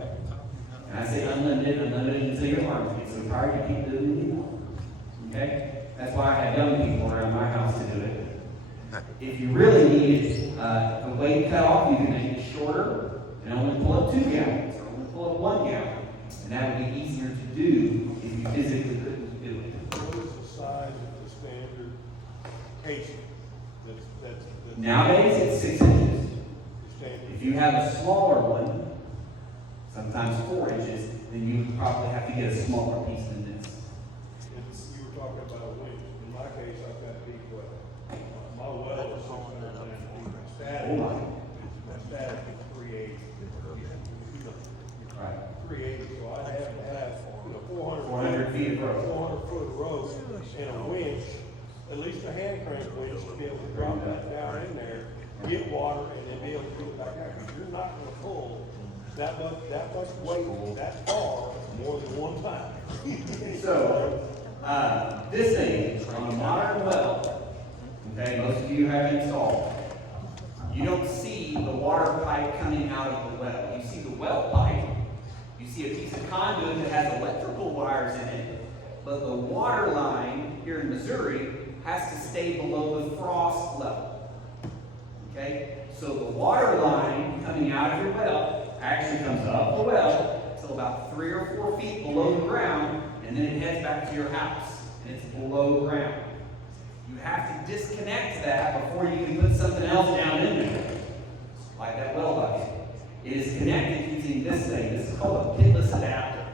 And I say unlimited until your arms get so tired you keep doing it anymore. Okay? That's why I have young people around my house to do it. If you really need the weight cut off, you can make it shorter and only pull up 2 gallons or only pull up 1 gallon. And that would be easier to do if you physically couldn't do it. What is the size of the standard casing? That's Nowadays, it's 6 inches. standard. If you have a smaller one, sometimes 4 inches, then you probably have to get a smaller piece than this. You were talking about a winch. In my case, I've got a deep well. My well is 610 feet. My static is 380. Right. 380, so I have to have, 400 feet of rope. 400 foot of rope and a winch, at least a hand crank winch to be able to drop that down in there, get water, and then be able to put it back out. Because you're not gonna pull that much weight that far more than one time. So, this thing, on a modern well, okay, most of you have installed, you don't see the water pipe coming out of the well. You you see the well pipe, you see a piece of conduit that has electrical wires in it, but the water line here in Missouri has to stay below the frost level. Okay? So the water line coming out of your well actually comes up the well till about 3 or 4 feet below the ground, and then it heads back to your house, and it's below ground. You have to disconnect that before you can put something else down in there, like that well bucket. It is connected using this thing. This is called a pitless adapter.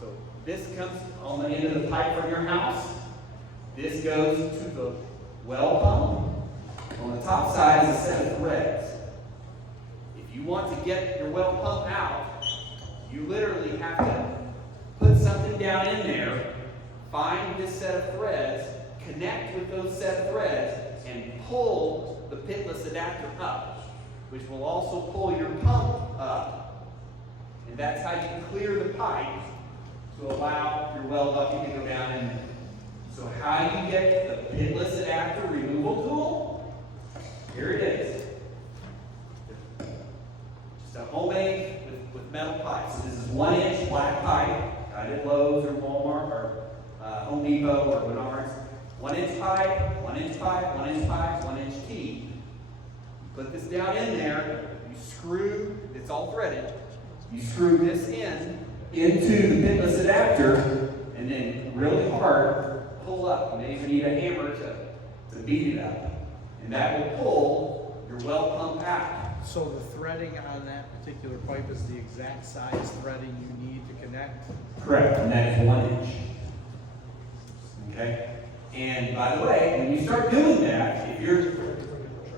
So this comes on the end of the pipe from your house. This goes to the well pump. On the top side is a set of threads. If you want to get your well pump out, you literally have to put something down in there, find this set of threads, connect with those set of threads, and pull the pitless adapter up, which will also pull your pump up. And that's how you clear the pipe to allow your well bucket to go down in there. So how do you get the pitless adapter removal tool? Here it is. Just a homemade with metal pipe. So this is 1-inch black pipe, got it at Lowe's or Walmart or Home Depot or Menards. 1-inch pipe, 1-inch pipe, 1-inch pipe, 1-inch T. You put this down in there, you screw, it's all threaded, you screw this into the pitless adapter, and then really hard, pull up. You may even need a hammer to beat it up. And that will pull your well pump out. So the threading on that particular pipe is the exact size threading you need to connect? Correct, and that is 1 inch. Okay? And by the way, when you start doing that,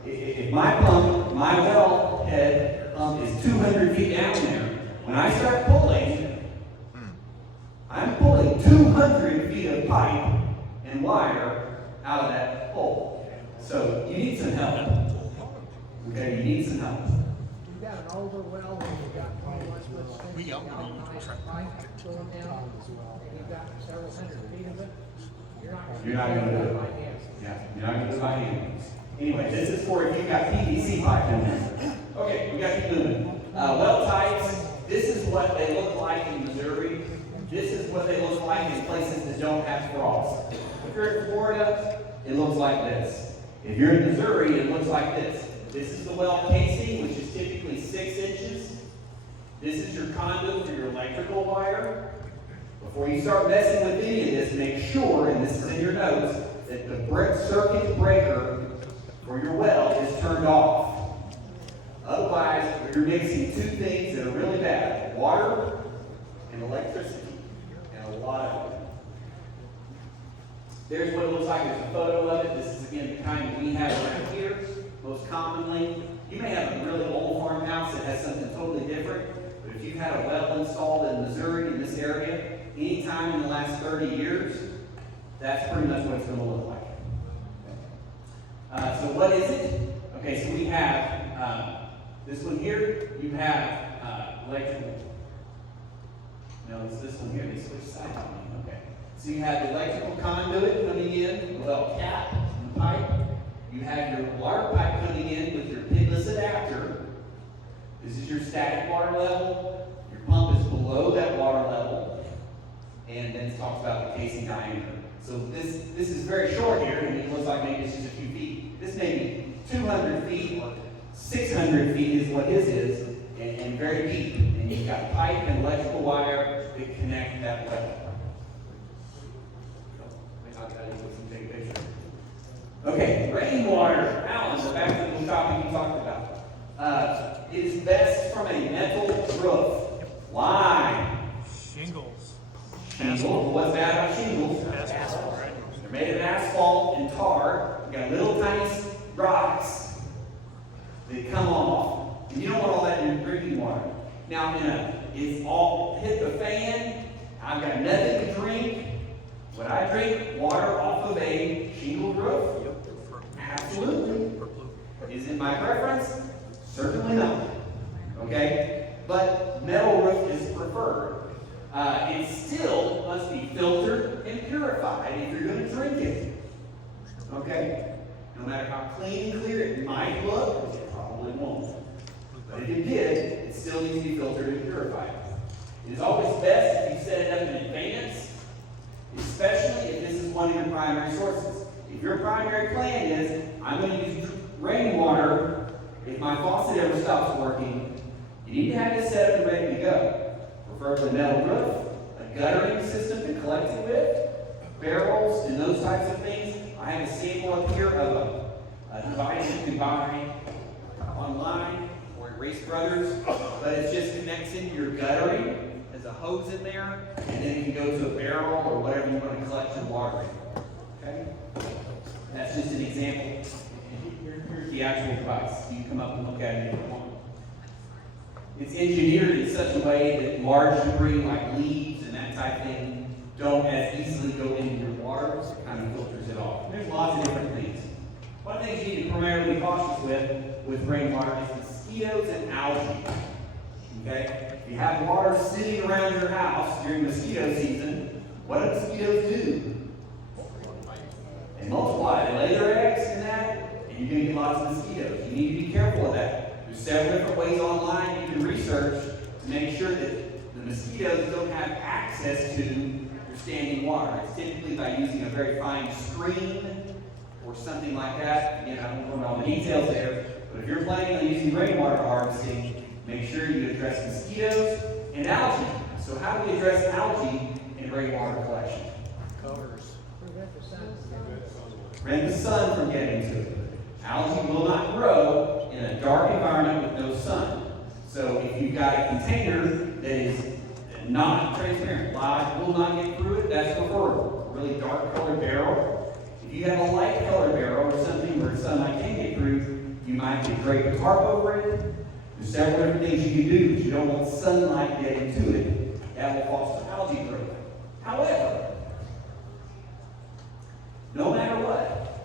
if my pump, my well head pump is 200 feet down there, when I start pulling, I'm pulling 200 feet of pipe and wire out of that hole. So you need some help. Okay, you need some help. You got an older well, and you got 21 foot sticks, pipe going down, and you've got several hundred feet of it. You're not going to do it. by hand. Yeah, you're not going to do it by hand. Anyway, this is for if you've got PVC pipe in there. Okay, we got to keep moving. Well types, this is what they look like in Missouri. This is what they look like in places that don't have frost. If you're in Florida, it looks like this. If you're in Missouri, it looks like this. This is the well casing, which is typically 6 inches. This is your conduit for your electrical wire. Before you start messing with any of this, make sure, and this is in your notes, that the circuit breaker for your well is turned off. Otherwise, you're mixing two things that are really bad: water and electricity, and a lot of it. There's what it looks like. There's a photo of it. This is, again, the kind that we have around here. Most commonly, you may have a really old farmhouse that has something totally different, but if you've had a well installed in Missouri, in this area, anytime in the last 30 years, that's pretty much what it's going to look like. So what is it? Okay, so we have this one here. You have electrical. No, it's this one here. They switched sides on me. Okay. So you have the electrical conduit coming in, well, cap and pipe. You have your water pipe coming in with your pitless adapter. This is your static water level. Your pump is below that water level. And then it talks about the casing diameter. So this is very short here, and it looks like maybe it's just a few feet. This may be 200 feet or 600 feet is what his is, and very deep. And you've got pipe and electrical wire that connect that well. Okay, rainwater. Alan, back to the topic you talked about. It is best from a metal roof. Why? Shingles. Shingles. What's bad about shingles? Asphalt. They're made of asphalt and tar. You got little tiny rocks that come off. And you don't want all that in your drinking water. Now, it's all hit the fan. I've got nothing to drink. Would I drink water off of a shingle roof? Absolutely. Is it my preference? Certainly not. Okay? But metal roof is preferred. It still must be filtered and purified if you're going to drink it. Okay? No matter how clean and clear it might look, it probably won't. But if it did, it's still needs to be filtered and purified. It is always best if you set it up in advance, especially if this is one of your primary sources. If your primary plan is, I'm going to use rainwater if my faucet ever stops working, you need to have this set up and ready to go. Preferably metal roof, a guttering system to collect it with, barrels, and those types of things. I have a sample up here of a device you can buy online or at Race Brothers, but it just connects into your guttering. There's a hose in there, and then you can go to a barrel or whatever you want to collect your water in. Okay? That's just an example. Here's the actual device. You can come up and look at it if you want. It's engineered in such a way that large debris like leaves and that type of thing don't as easily go into your water, so it kind of filters it off. There's lots of different things. One of the things you need to primarily be cautious with rainwater is mosquitoes and algae. Okay? If you have water sitting around your house during mosquito season, what do mosquitoes do? They multiply, they lay their eggs in that, and you're going to get lots of mosquitoes. You need to be careful of that. There's several different ways online you can research to make sure that the mosquitoes don't have access to your standing water. It's typically by using a very fine screen or something like that. Again, I won't go into all the details there, but if you're planning on using rainwater harvesting, make sure you address mosquitoes and algae. So how do we address algae in rainwater collection? Covers. Prevent the sun from getting to it. Algae will not grow in a dark environment with no sun. So if you've got a container that is not transparent, light will not get through it, that's preferable. A really dark colored barrel. If you have a light colored barrel or something where sunlight can get through, you might can drape a tarp over it. There's several different things you can do, but you don't want sunlight getting to it. That will foster algae growth. However, no matter what,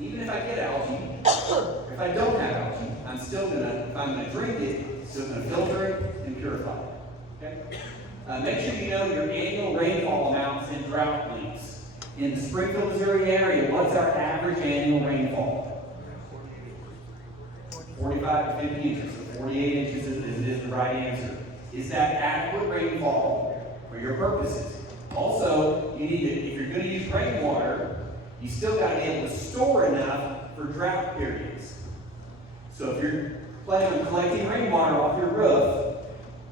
even if I get algae, or if I don't have algae, I'm still gonna, if I'm gonna drink it, still gonna filter it and purify it. Okay? Make sure you know your annual rainfall amounts in drought links. In the Springfield, Missouri area, what's our average annual rainfall? 45 to 50 inches. So 48 inches is the right answer. Is that adequate rainfall for your purposes? Also, you need to, if you're going to use rainwater, you still got to be able to store enough for drought periods. So if you're planning on collecting rainwater off your roof,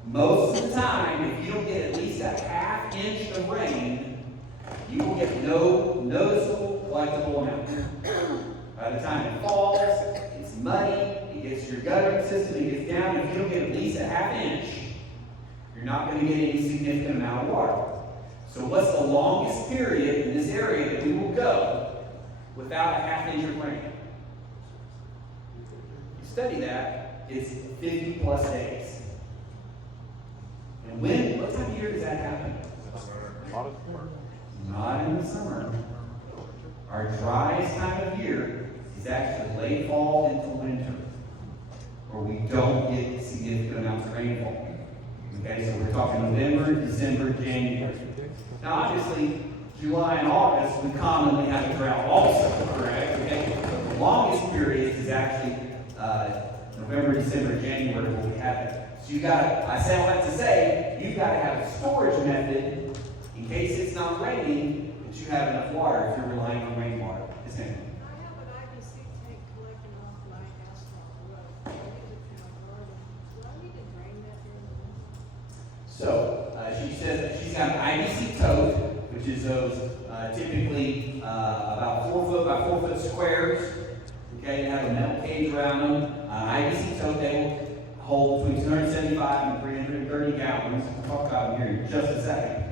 most of the time, if you don't get at least a half inch of rain, you will get no noticeable collectible amount. By the time it falls, it's muddy, it gets your guttering system, it gets down. If you don't get at least a half inch, you're not going to get any significant amount of water. So what's the longest period in this area that we will go without a half inch of rain? You study that, it's 50 plus days. And when, what time of year does that happen? Not in the summer. Our driest time of year is actually late fall into winter, where we don't get significant amounts of rainfall. Okay, so we're talking November, December, January. Now, obviously, July and August, we commonly have a drought also, correct? Okay, but the longest period is actually November, December, January when we have it. So you got, I say all that to say, you've got to have a storage method in case it's not raining, that you have enough water if you're relying on rainwater. Yes, ma'am. I have an IBC tank collecting off my asphalt road. I use it for my garden. Do I need to drain that during the winter? So, she says that she's got an IBC tote, which is those typically about 4 foot by 4 foot squares. Okay, they have a metal cage around them. IBC tote, they will hold between 275 and 330 gallons. We'll talk about them here in just a second.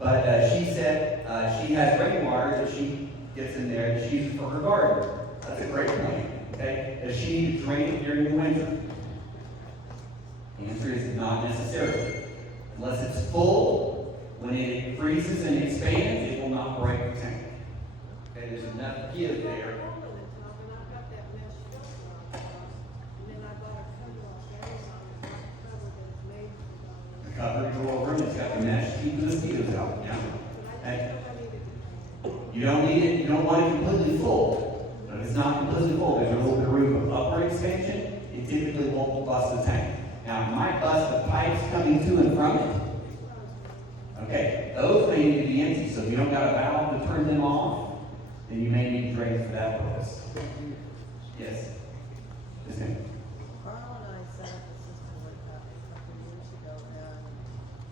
But she said she has rainwater that she gets in there that she uses for her garden. That's a great point. Okay, does she need to drain it during the winter? The answer is not necessarily. Unless it's full, when it freezes and expands, it will not break the tank. Okay, there's enough give there. The cover to go over it, it's got the mesh to keep the mosquitoes out. Yeah. Okay. You don't need it, you don't want it completely full. But if it's not completely full, there's a little bit of room for upward expansion, it typically won't bust the tank. Now, it might bust the pipes coming to and from it. Okay, those may need to be empty, so if you don't got a valve to turn them off, then you may need to drain for that purpose. Yes. Yes, ma'am. Carl and I set up a system like that a couple of years ago,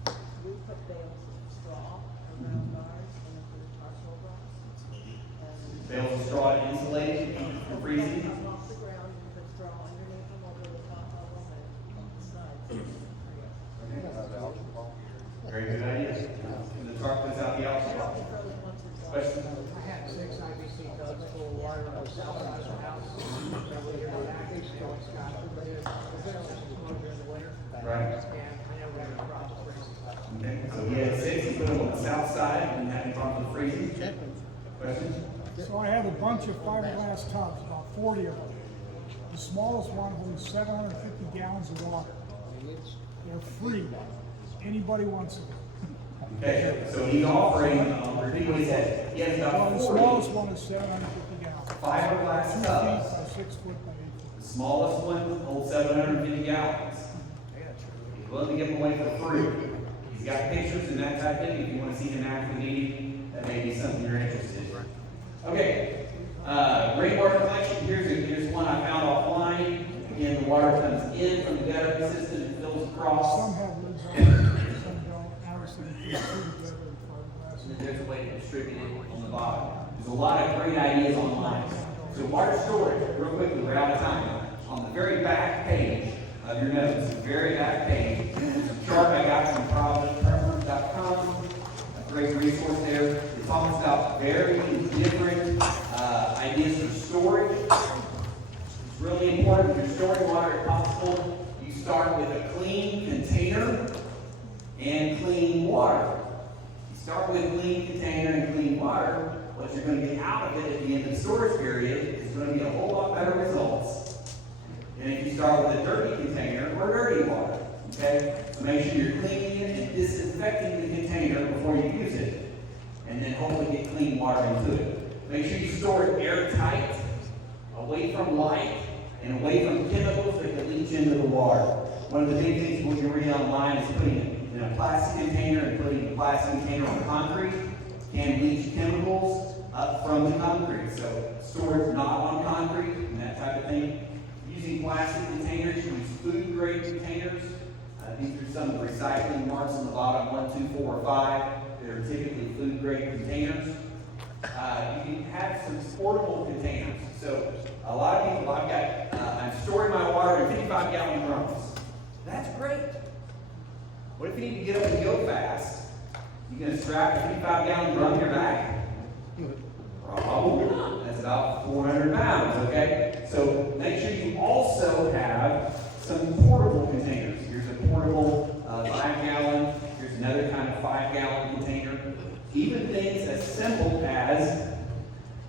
and we put bales of straw around ours and if we touch over us. And Bales of straw insulated from freezing. come off the ground and put straw underneath them over the top of them and on the sides. Very good idea. And the truck puts out the alcohol. Question? I had 6 IBC tubs full of water on the south side of the house. And we were back east to Wisconsin, but it was in the winter. Right. And I never had a problem freezing. Okay, so he had 6, he put them on the south side, and had problems with freezing. Questions? So I have a bunch of fiberglass tubs, about 40 of them. The smallest one holds 750 gallons of water. They're free. Anybody wants them. Okay, so he's offering, repeat what he said. He has Well, about the 40 smallest one is 750 gallons. fiberglass 2 feet tubs. by 6 foot by 8 foot. The smallest one holds 750 gallons. He's willing to give them away for free. He's got pictures and that type of thing. If you want to see him after the meeting, that may be something you're interested in. Okay, rainwater collection. Here's one I found offline. Again, the water comes in from the gutter system and fills across. Some have lids on them, some don't. Obviously, they fit together in fiberglass. And then there's a way to distribute it on the bottom. There's a lot of great ideas online. So water storage, real quickly, we're out of time. On the very back page of your notes, the very back page, there's a chart I got from providence.com, a great resource there. It talks about very different ideas for storage. It's really important when you're storing water, if possible, you start with a clean container and clean water. You start with a clean container and clean water, what you're going to get out of it at the end of the storage period is going to be a whole lot better results than if you start with a dirty container or dirty water. Okay? So make sure you're cleaning it and disinfecting the container before you use it, and then hopefully get clean water into it. Make sure you store it airtight, away from light, and away from chemicals that can leach into the water. One of the big things we can read online is putting it in a plastic container and putting the plastic container on concrete can leach chemicals up from the concrete. So store it not on concrete and that type of thing. Using plastic containers, use food grade containers. These are some of the recycling marks on the bottom, 1, 2, 4, or 5. They're typically food grade containers. You can have some portable containers. So a lot of people, I'm storing my water in 55-gallon drums. That's great. What if you need to get up and go fast? You going to strap a 55-gallon drum to your back? Probably not. That's about 400 pounds, okay? So make sure you also have some portable containers. Here's a portable 5-gallon. Here's another kind of 5-gallon container. Even things as simple as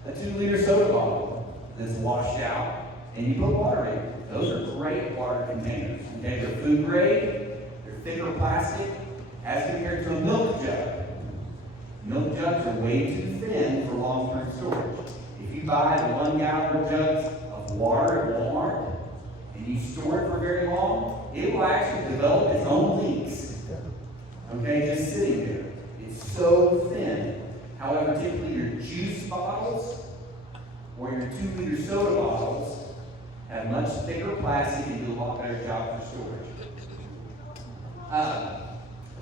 a 2-liter soda bottle that's washed out and you put water in it. Those are great water containers. Okay, they're food grade, they're thicker plastic, as compared to a milk jug. Milk jugs are way too thin for long-term storage. If you buy the 1-gallon jugs of water at Walmart and you store it for very long, it will actually develop its own leaks. Okay, just sitting there. It's so thin. However, typically your juice bottles or your 2-liter soda bottles have much thicker plastic and do a lot better job for storage.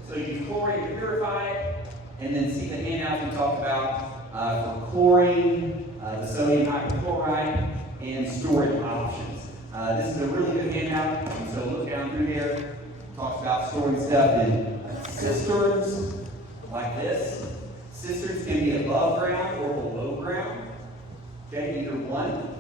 So use chlorine to purify it, and then see the handout we talked about for chlorine, the sodium hypochlorite, and storage options. This is a really good handout, and so look down through here. It talks about storing stuff in cisterns like this. Cisterns can be above ground or below ground. Okay, either one.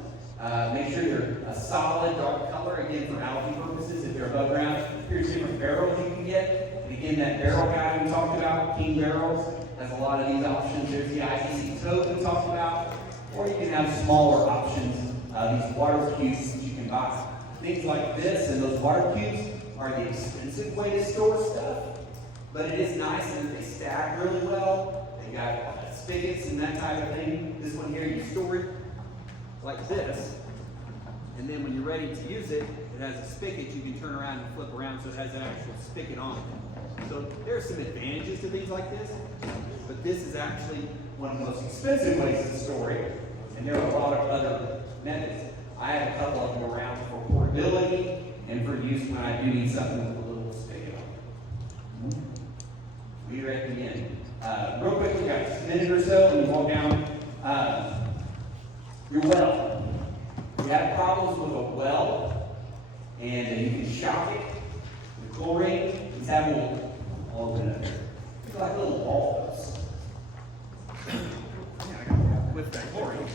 Make sure they're a solid dark color, again for algae purposes if they're above ground. Here's different barrels you can get. And again, that barrel guide we talked about, King Barrels, has a lot of these options. There's the ICC tote we talked about. Or you can have smaller options, these water cubes that you can buy. Things like this and those water cubes are the expensive way to store stuff. But it is nice and they stack really well. They got spigots and that type of thing. This one here, you store it like this, And then when you're ready to use it, it has a spigot you can turn around and flip around, so it has an actual spigot on it. So there are some advantages to things like this, but this is actually one of the most expensive ways to store it, and there are a lot of other methods. I have a couple of them around for portability and for use when I do need something with a little spigot on it. We recommend. Real quick, we got just a minute or so, and we walk down your well. If you have problems with a well, and you can shock it with chlorine, these have all of it. It's like little balls. Yeah, I got with that chlorine.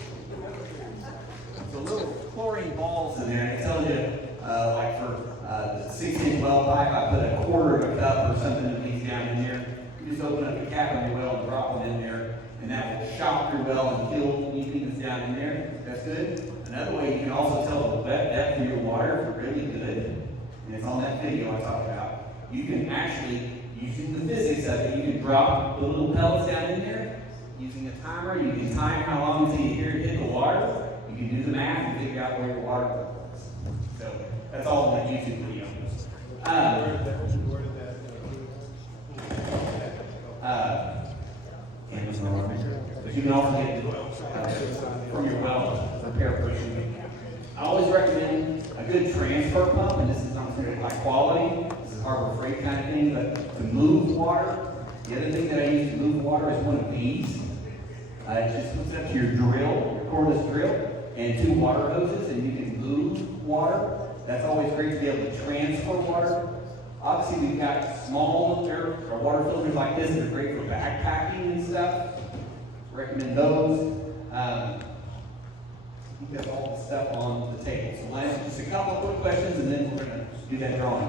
So little chlorine balls in there, and it tells you, like for the 16 well pipe, I put a quarter of a cup or something of these down in there. You just open up the cap on your well and drop them in there, and that will shock your well and kill anything that's down in there. That's good. Another way, you can also tell the wet depth of your water if really good, and it's on that video I talked about. You can actually, using the physics of it, you can drop the little pellets down in there. Using a timer, you can time how long until you hear it hit the water. You can do the math and figure out where your water level is. So that's all in that YouTube video. But you can also get from your well repair person. I always recommend a good transfer pump, and this is not considered high quality. This is Harbor Freight kind of thing, but to move water, the other thing that I use to move water is one of these. It just hooks up to your drill, your cordless drill, and 2 water hoses, and you can move water. That's always great to be able to transfer water. Obviously, we've got small water filters like this that are great for backpacking and stuff. Recommend those. I think that's all the stuff on the table. So last, just a couple of quick questions, and then we're going to do that drawing.